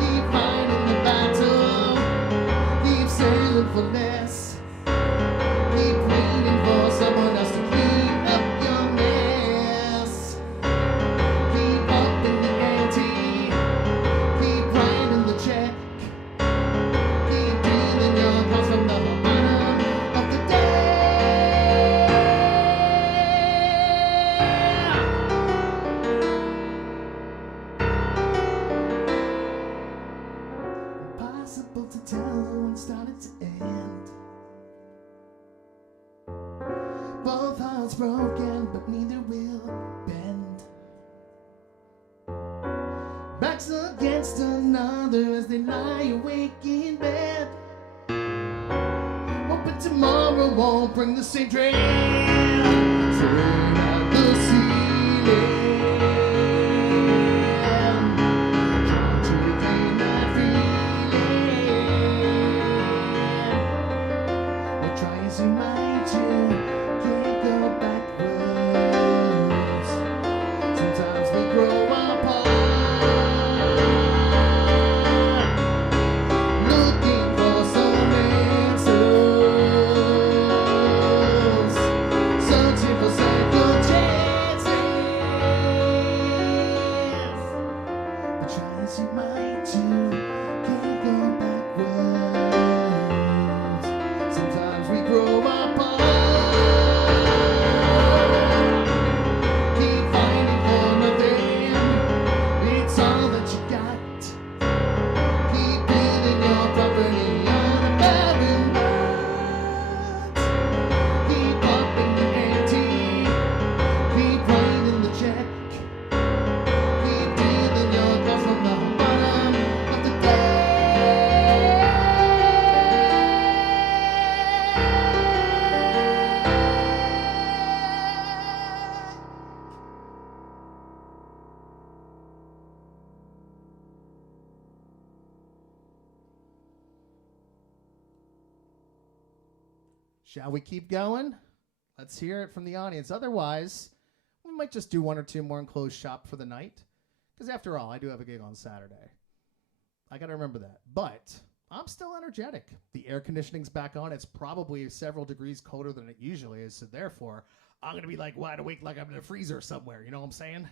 Keep fighting the battle, keep sailing for less, keep waiting for someone else to clean up your mess. Keep upping the ante, keep writing the check, keep dealing your cards from the bottom of the deck. Impossible to tell when it started to end. Both hearts broken, but neither will bend. Backs against another as they lie awake in bed, hoping tomorrow won't bring the same dread. Staring at the ceiling, trying to regain that feeling. Or try as you might, you can't go backwards. Sometimes we grow apart, looking for some answers, searching for second chances. But try as you might, you can't go backwards. Sometimes we grow apart. Keep fighting for nothing, it's all that you got. Keep building your property on a barren lot. Keep upping the ante, keep writing the check, keep dealing your cards from the bottom of the deck. Shall we keep going? Let's hear it from the audience. Otherwise, we might just do one or two more and close shop for the night. Because after all, I do have a gig on Saturday. I got to remember that. But I'm still energetic. The air conditioning's back on. It's probably several degrees colder than it usually is. So therefore, I'm going to be like wide awake like I'm in a freezer somewhere. You know what I'm saying?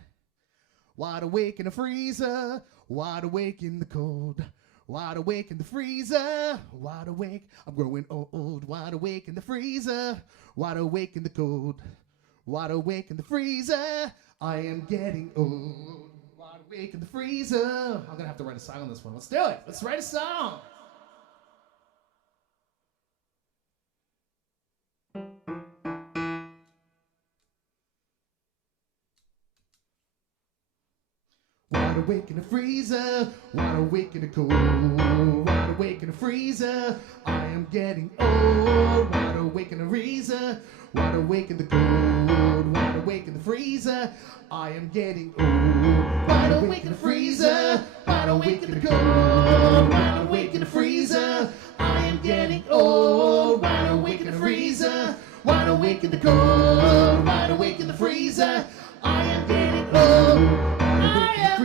Wide awake in a freezer. Wide awake in the cold. Wide awake in the freezer, wide awake. I'm growing old, wide awake in the freezer, wide awake in the cold, wide awake in the freezer. I am getting old, wide awake in the freezer. I'm gonna have to write a song on this one. Let's do it. Let's write a song. Wide awake in the freezer, wide awake in the cold, wide awake in the freezer. I am getting old, wide awake in the freezer, wide awake in the cold, wide awake in the freezer. I am getting old, wide awake in the freezer, wide awake in the cold, wide awake in the freezer. I am getting old, wide awake in the freezer, wide awake in the cold, wide awake in the freezer. I am getting old.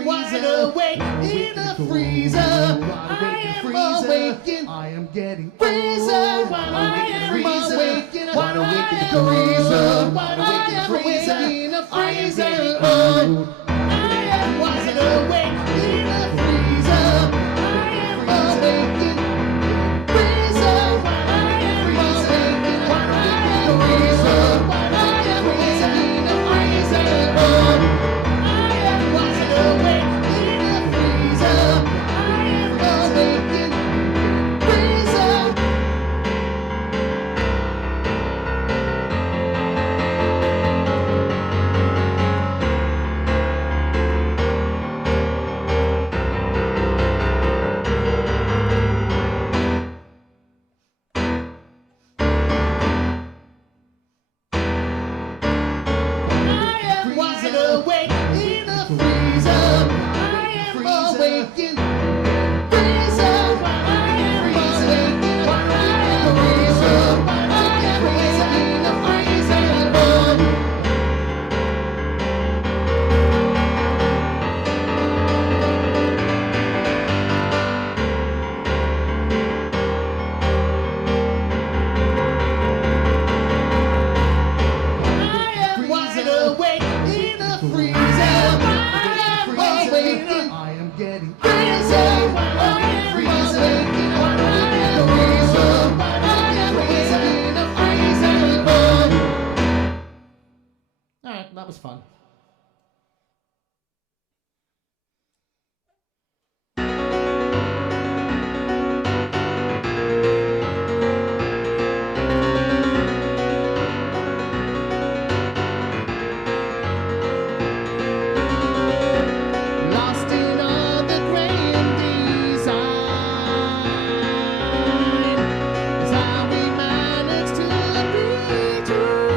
Wide awake in the freezer. I am awakened. I am getting freezer. Wide awake in the freezer. Wide awake in the freezer. Wide awake in the freezer. I am getting old. I am wide awake in the freezer. I am awakened. Freezer. I am awakened. Wide awake in the freezer. I am awakened in the freezer. I am wide awake. That was fun. Lost in all the grand design is how we managed to be true.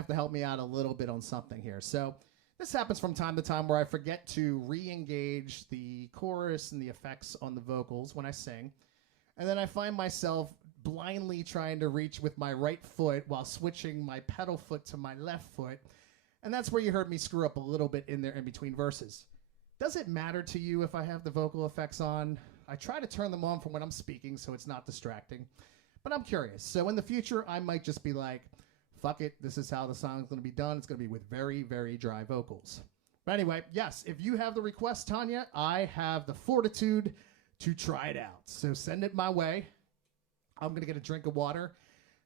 have to help me out a little bit on something here. So this happens from time to time where I forget to re-engage the chorus and the effects on the vocals when I sing. And then I find myself blindly trying to reach with my right foot while switching my pedal foot to my left foot. And that's where you heard me screw up a little bit in there in between verses. Does it matter to you if I have the vocal effects on? I try to turn them on for when I'm speaking so it's not distracting. But I'm curious. So in the future, I might just be like, fuck it, this is how the song's going to be done. It's going to be with very, very dry vocals. But anyway, yes, if you have the request, Tanya, I have the fortitude to try it out. So send it my way. I'm going to get a drink of water.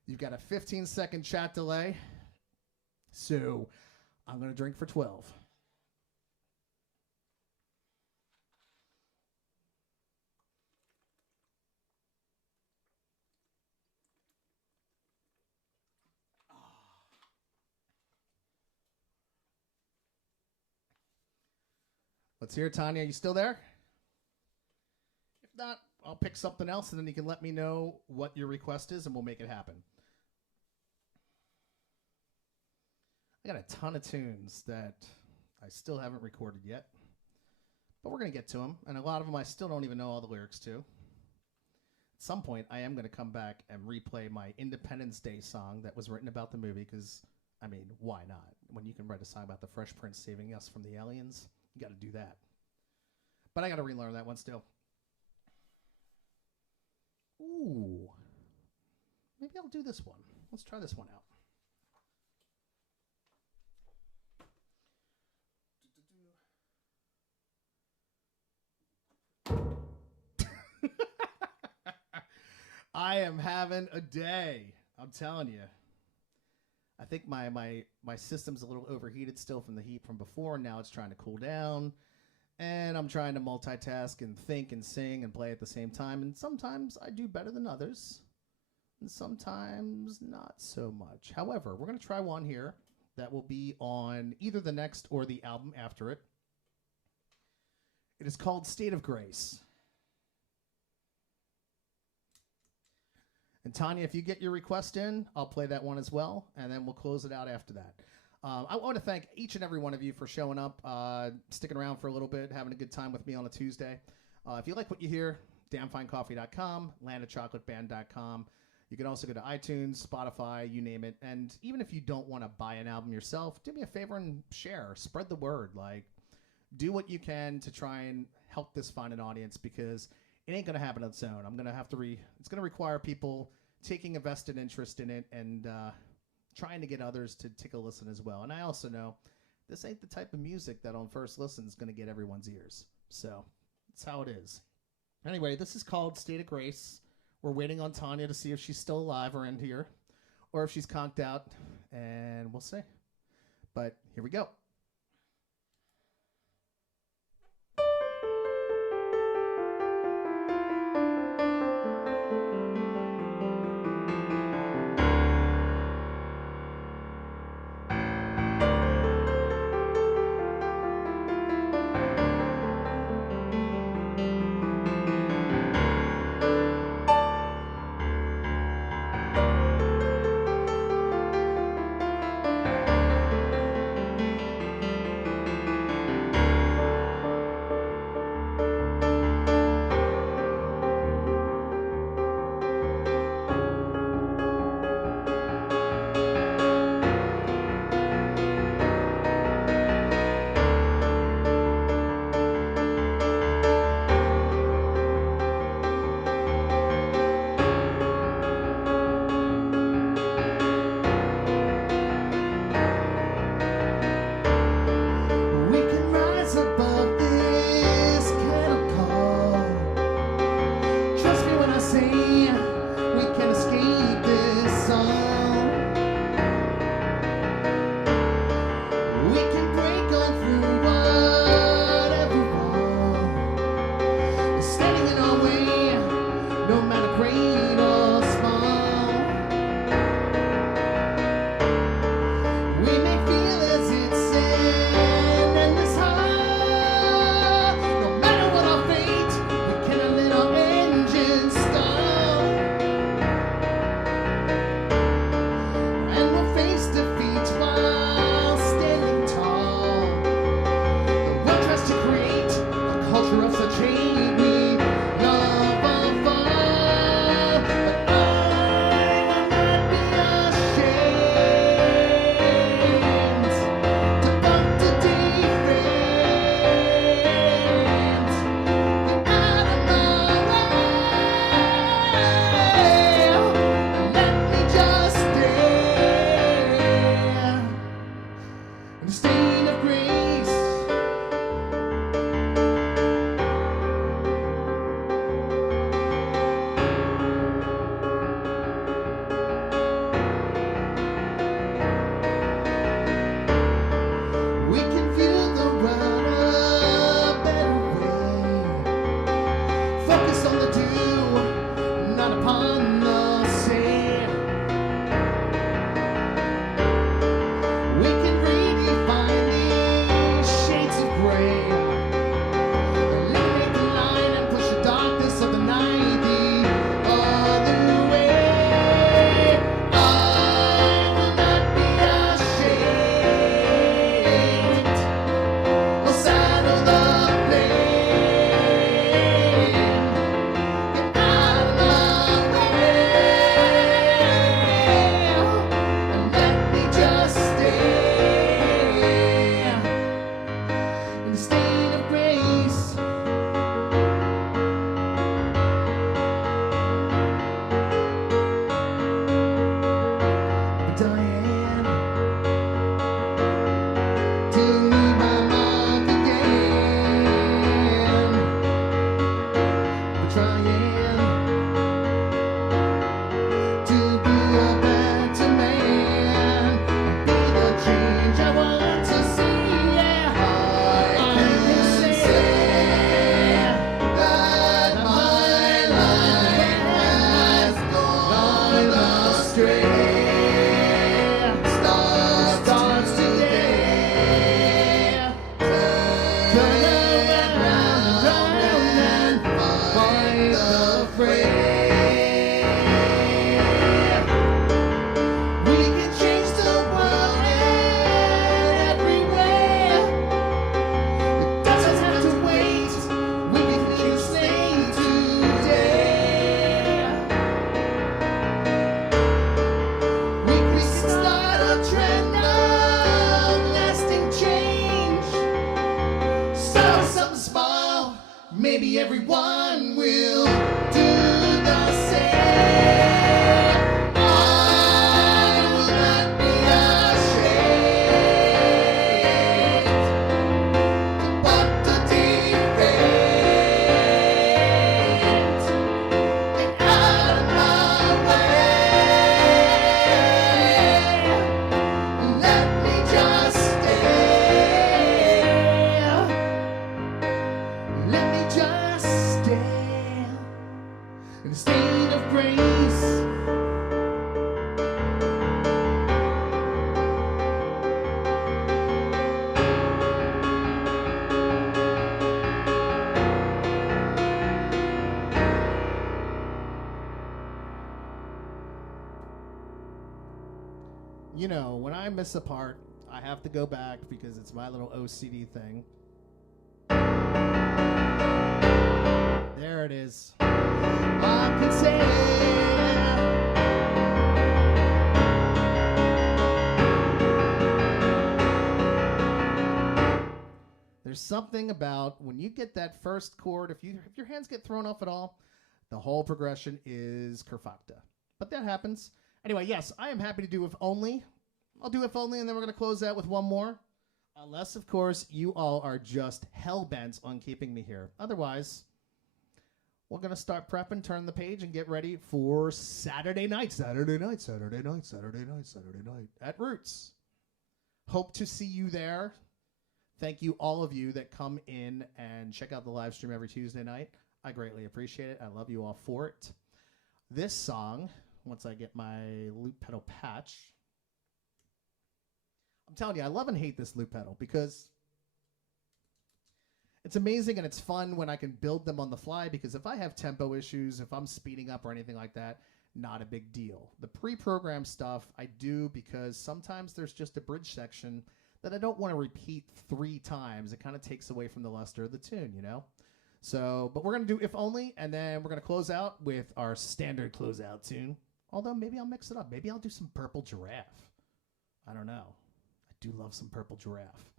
You've got a 15-second chat delay. So I'm going to drink for 12. Let's hear it, Tanya. Are you still there? If not, I'll pick something else, and then you can let me know what your request is, and we'll make it happen. I got a ton of tunes that I still haven't recorded yet, but we're going to get to them, and a lot of them I still don't even know all the lyrics to. At some point, I am going to come back and replay my Independence Day song that was written about the movie, because, I mean, why not? When you can write a song about the Fresh Prince saving us from the aliens, you got to do that. But I got to relearn that one still. Ooh. Maybe I'll do this one. Let's try this one out. I am having a day. I'm telling you. I think my system's a little overheated still from the heat from before. Now it's trying to cool down. And I'm trying to multitask and think and sing and play at the same time. And sometimes I do better than others. And sometimes not so much. However, we're going to try one here that will be on either the next or the album after it. It is called State of Grace. And Tanya, if you get your request in, I'll play that one as well, and then we'll close it out after that. I want to thank each and every one of you for showing up, sticking around for a little bit, having a good time with me on a Tuesday. If you like what you hear, damnfinecoffee.com, landofchocolateband.com. You can also go to iTunes, Spotify, you name it. And even if you don't want to buy an album yourself, do me a favor and share. Spread the word. Like, do what you can to try and help this find an audience, because it ain't going to happen on its own. I'm going to have to it's going to require people taking a vested interest in it and trying to get others to take a listen as well. And I also know this ain't the type of music that on first listen is going to get everyone's ears. So that's how it is. Anyway, this is called State of Grace. We're waiting on Tanya to see if she's still alive or in here, or if she's conked out, and we'll see. But here we go. Face defeat. this apart. I have to go back because it's my little OCD thing. There it is. I can say there's something about when you get that first chord, if your hands get thrown off at all, the whole progression is perfecta. But that happens. Anyway, yes, I am happy to do If Only. I'll do If Only, and then we're going to close out with one more. Unless, of course, you all are just hell-bent on keeping me here. Otherwise, we're going to start prepping, turn the page, and get ready for Saturday night. Saturday night at Roots. Hope to see you there. Thank you, all of you that come in and check out the live stream every Tuesday night. I greatly appreciate it. I love you all for it. This song, once I get my loop pedal patch, I'm telling you, I love and hate this loop pedal because it's amazing and it's fun when I can build them on the fly, because if I have tempo issues, if I'm speeding up or anything like that, not a big deal. The pre-programmed stuff I do because sometimes there's just a bridge section that I don't want to repeat 3 times. It kind of takes away from the luster of the tune, you know? So, but we're going to do If Only, and then we're going to close out with our standard closeout tune. Although maybe I'll mix it up. Maybe I'll do some Purple Giraffe. I don't know. I do love some Purple Giraffe.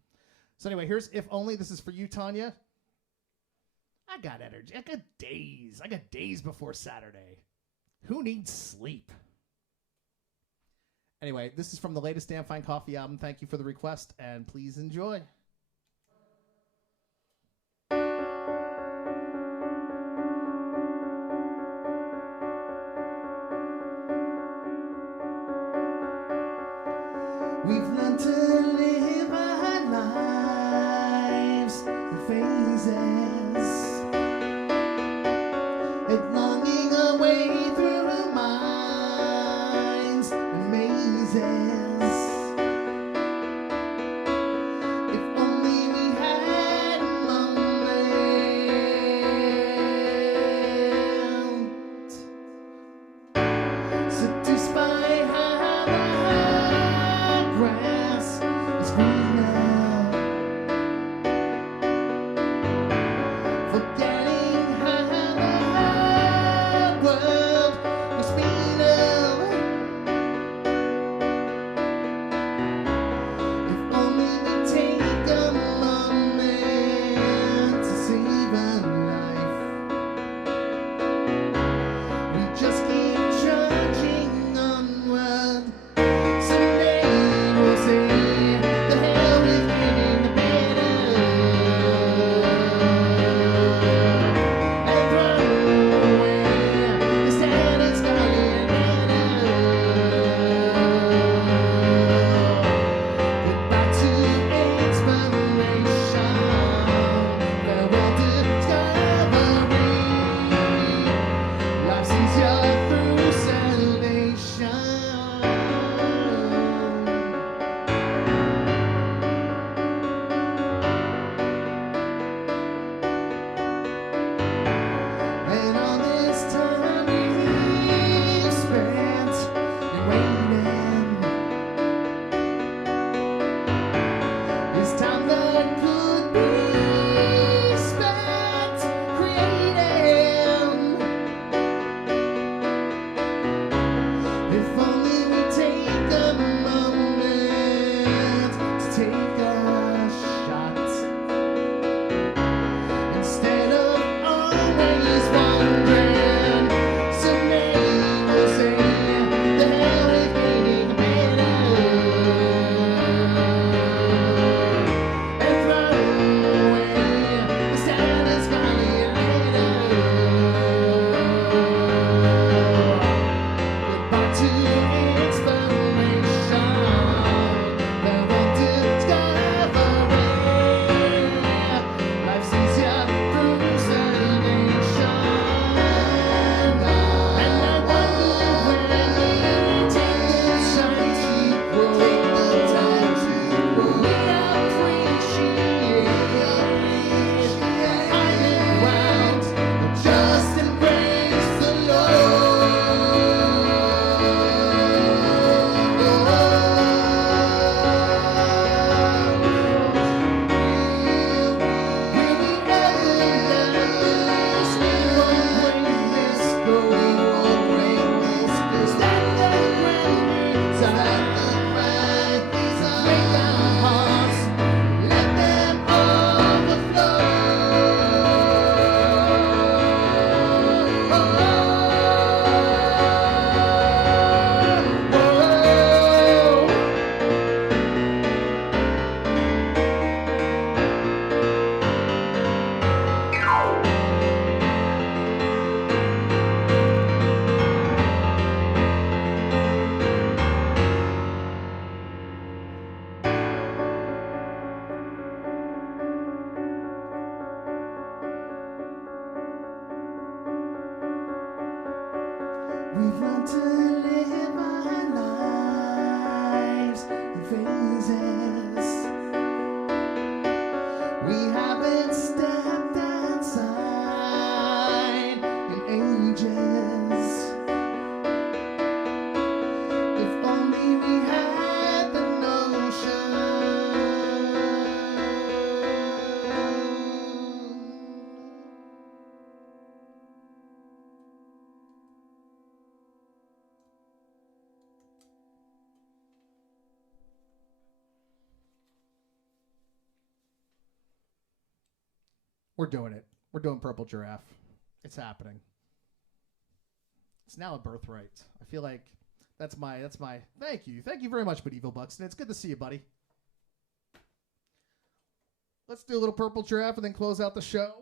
So anyway, here's If Only. This is for you, Tanya. I got energy. I got days. I got days before Saturday. Who needs sleep? Anyway, this is from the latest Damn Fine Coffee album. Thank you for the request, and please enjoy. We've learned to live our lives in phases, and longing away through minds and mazes. If only we had a moment, seduced by how the grass is greener, forgetting how the world is meaner. If only we take a moment to save a life, we just keep trudging onward. Someday we'll see the We're doing it. We're doing Purple Giraffe. It's happening. It's now a birthright. I feel like that's my thank you. Thank you very much, Medieval Buxton. It's good to see you, buddy. Let's do a little Purple Giraffe and then close out the show.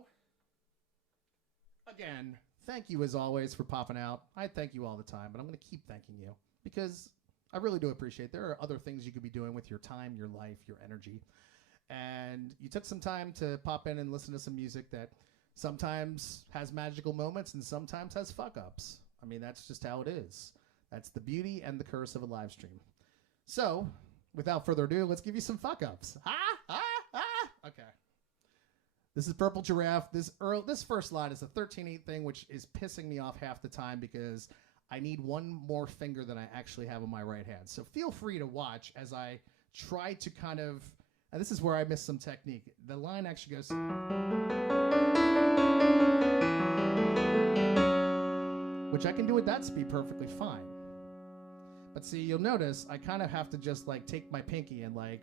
Again, thank you as always for popping out. I thank you all the time, but I'm going to keep thanking you because I really do appreciate it. There are other things you could be doing with your time, your life, your energy. And you took some time to pop in and listen to some music that sometimes has magical moments and sometimes has fuck-ups. I mean, that's just how it is. That's the beauty and the curse of a live stream. So, without further ado, let's give you some fuck-ups. Okay. This is Purple Giraffe. This first line is a 13/8 thing, which is pissing me off half the time because I need one more finger than I actually have on my right hand. So feel free to watch as I try to kind of, and this is where I miss some technique. The line actually goes, which I can do at that speed perfectly fine. But see, you'll notice I kind of have to just like take my pinky and like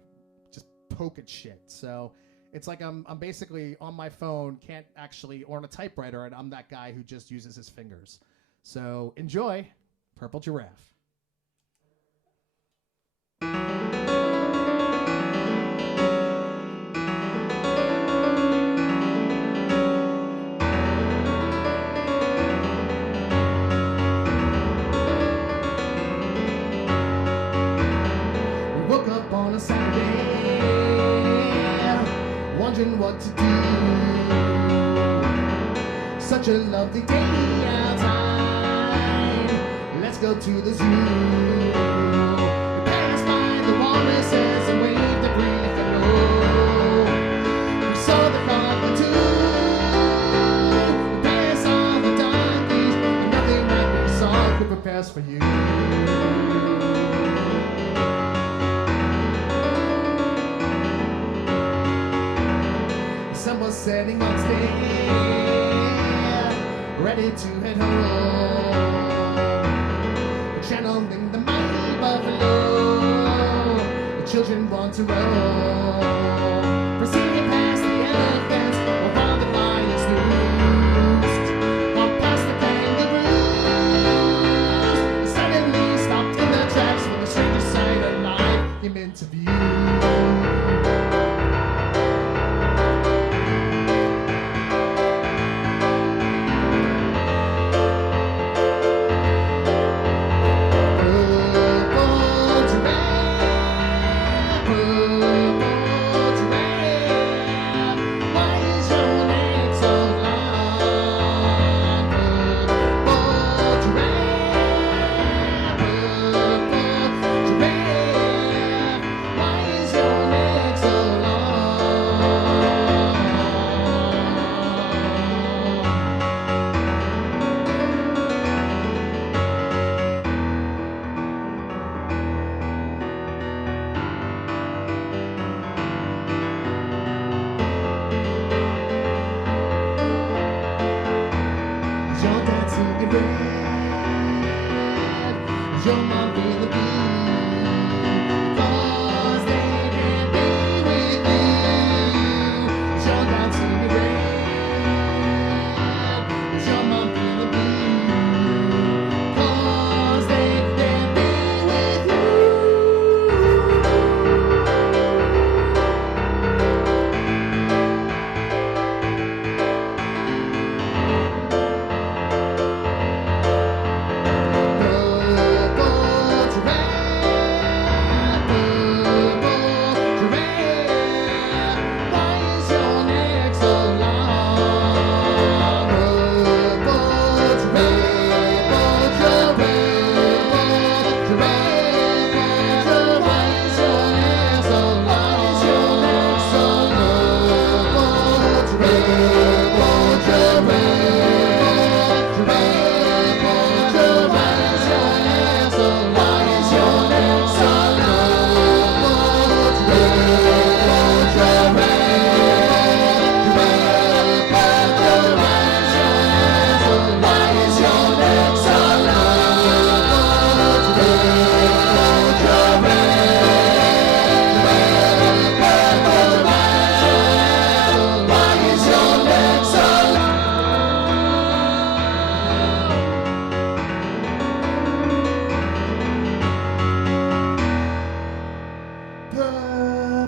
just poke at shit. So it's like I'm basically on my phone, can't actually, or on a typewriter, and I'm that guy who just uses his fingers. So enjoy Purple Giraffe. We woke up on a Saturday, wondering what to do. Such a lovely day outside. Let's go to the zoo. We passed by the walruses and waved a brief hello. We saw the cockatoo. We passed on the donkeys, and nothing that we saw could prepare us for you. The sun was setting on stage, ready to head home, channeling the mighty buffalo. The children want to roam, proceeding past the elephants while the lions loosed, walked past the kangaroos, suddenly stopped in their tracks when the strangest sight of life came into view. Why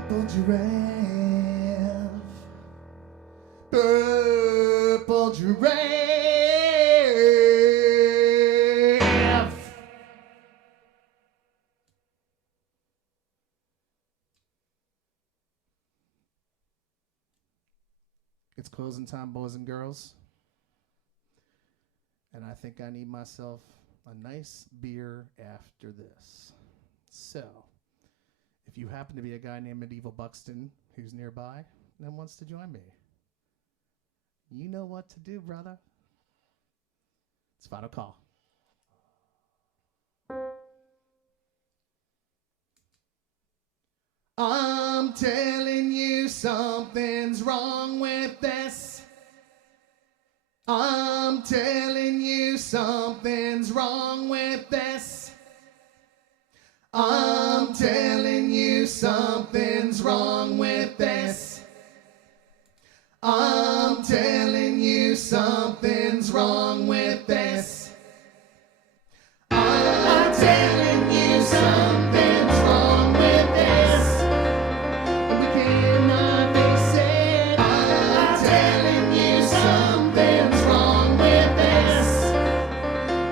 purple giraffe. Purple giraffe. It's closing time, boys and girls. And I think I need myself a nice beer after this. So, if you happen to be a guy named Medieval Buxton who's nearby and wants to join me, you know what to do, brother. It's final call. I'm telling you something's wrong with this. I'm telling you something's wrong with this. I'm telling you something's wrong with this. I'm telling you something's wrong with this. I'm telling you something's wrong with this. And we cannot face it. I'm telling you something's wrong with this.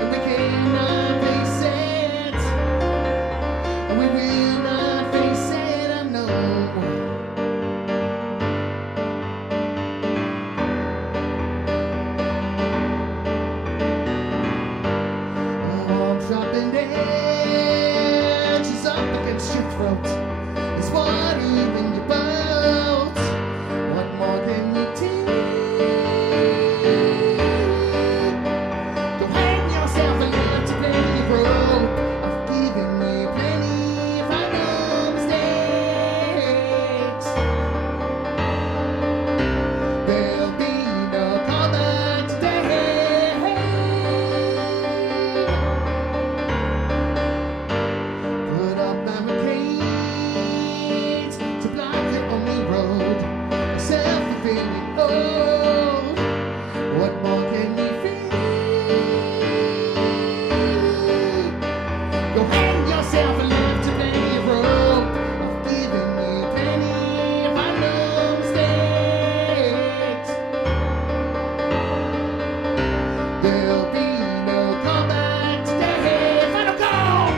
And we cannot face it. And we will not face it, I know. Dropping edges up against your throat. There's water in your boat. What more can you take? Go hang yourself and live to play your rope. I've given you plenty if I know mistakes. There'll be no callback today. Put up barricades to block the only road. A self-fulfilling ode. What more can we feel? Go hang yourself and live to play your rope. I've given you plenty if I know mistakes. There'll be no comeback today. Final call!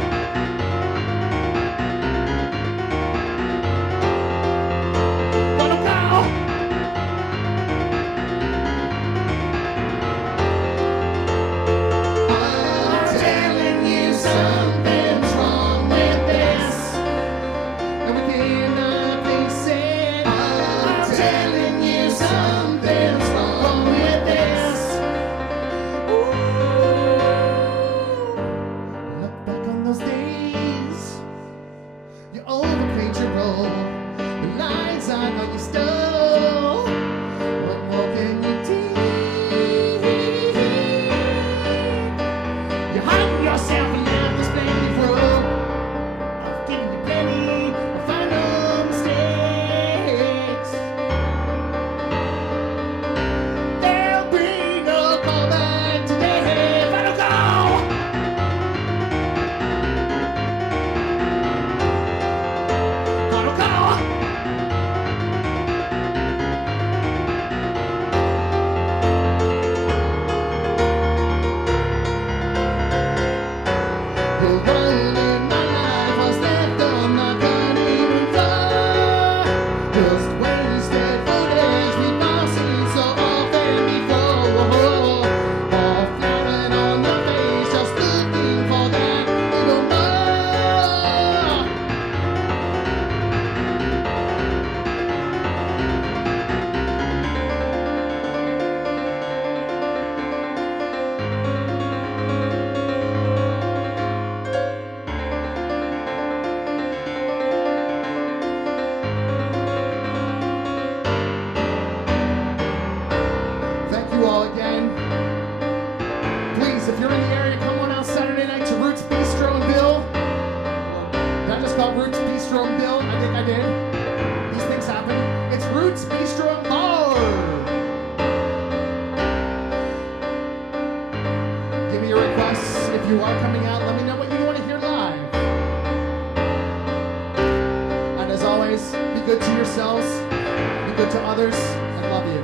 Final call! I'm telling you something's wrong with this. And we cannot face it. I'm telling you something's wrong with this. Look back on those days. You overplayed your role. The lines I know you stole. What more can you do? You hung yourself and left this blanket rope. I've given you plenty of final mistakes. There'll be no callback today. Final call! Final call! The one in my life was left on my cutting floor. Just wasted footage we've all seen so often before. All flat on the face, just looking for that little more. Be good to yourselves. Be good to others. I love you.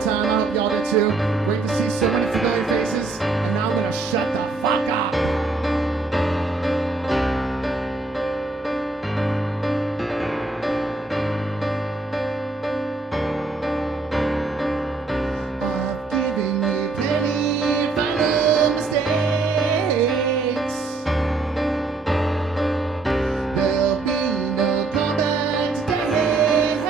Time. I hope y'all did too. Great to see so many familiar faces. And now I'm gonna shut the fuck up. I've given you plenty of final mistakes. There'll be no comeback today.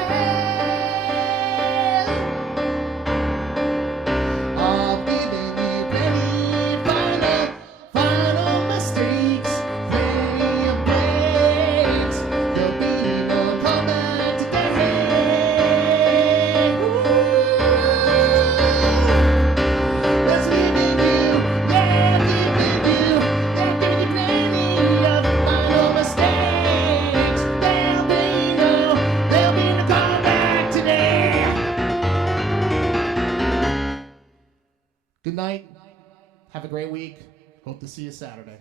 I've given you plenty final mistakes, plenty of breaks. There'll be no comeback today. That's giving you, yeah, giving you plenty of final mistakes. There'll be no comeback today. Good night. Have a great week. Hope to see you Saturday.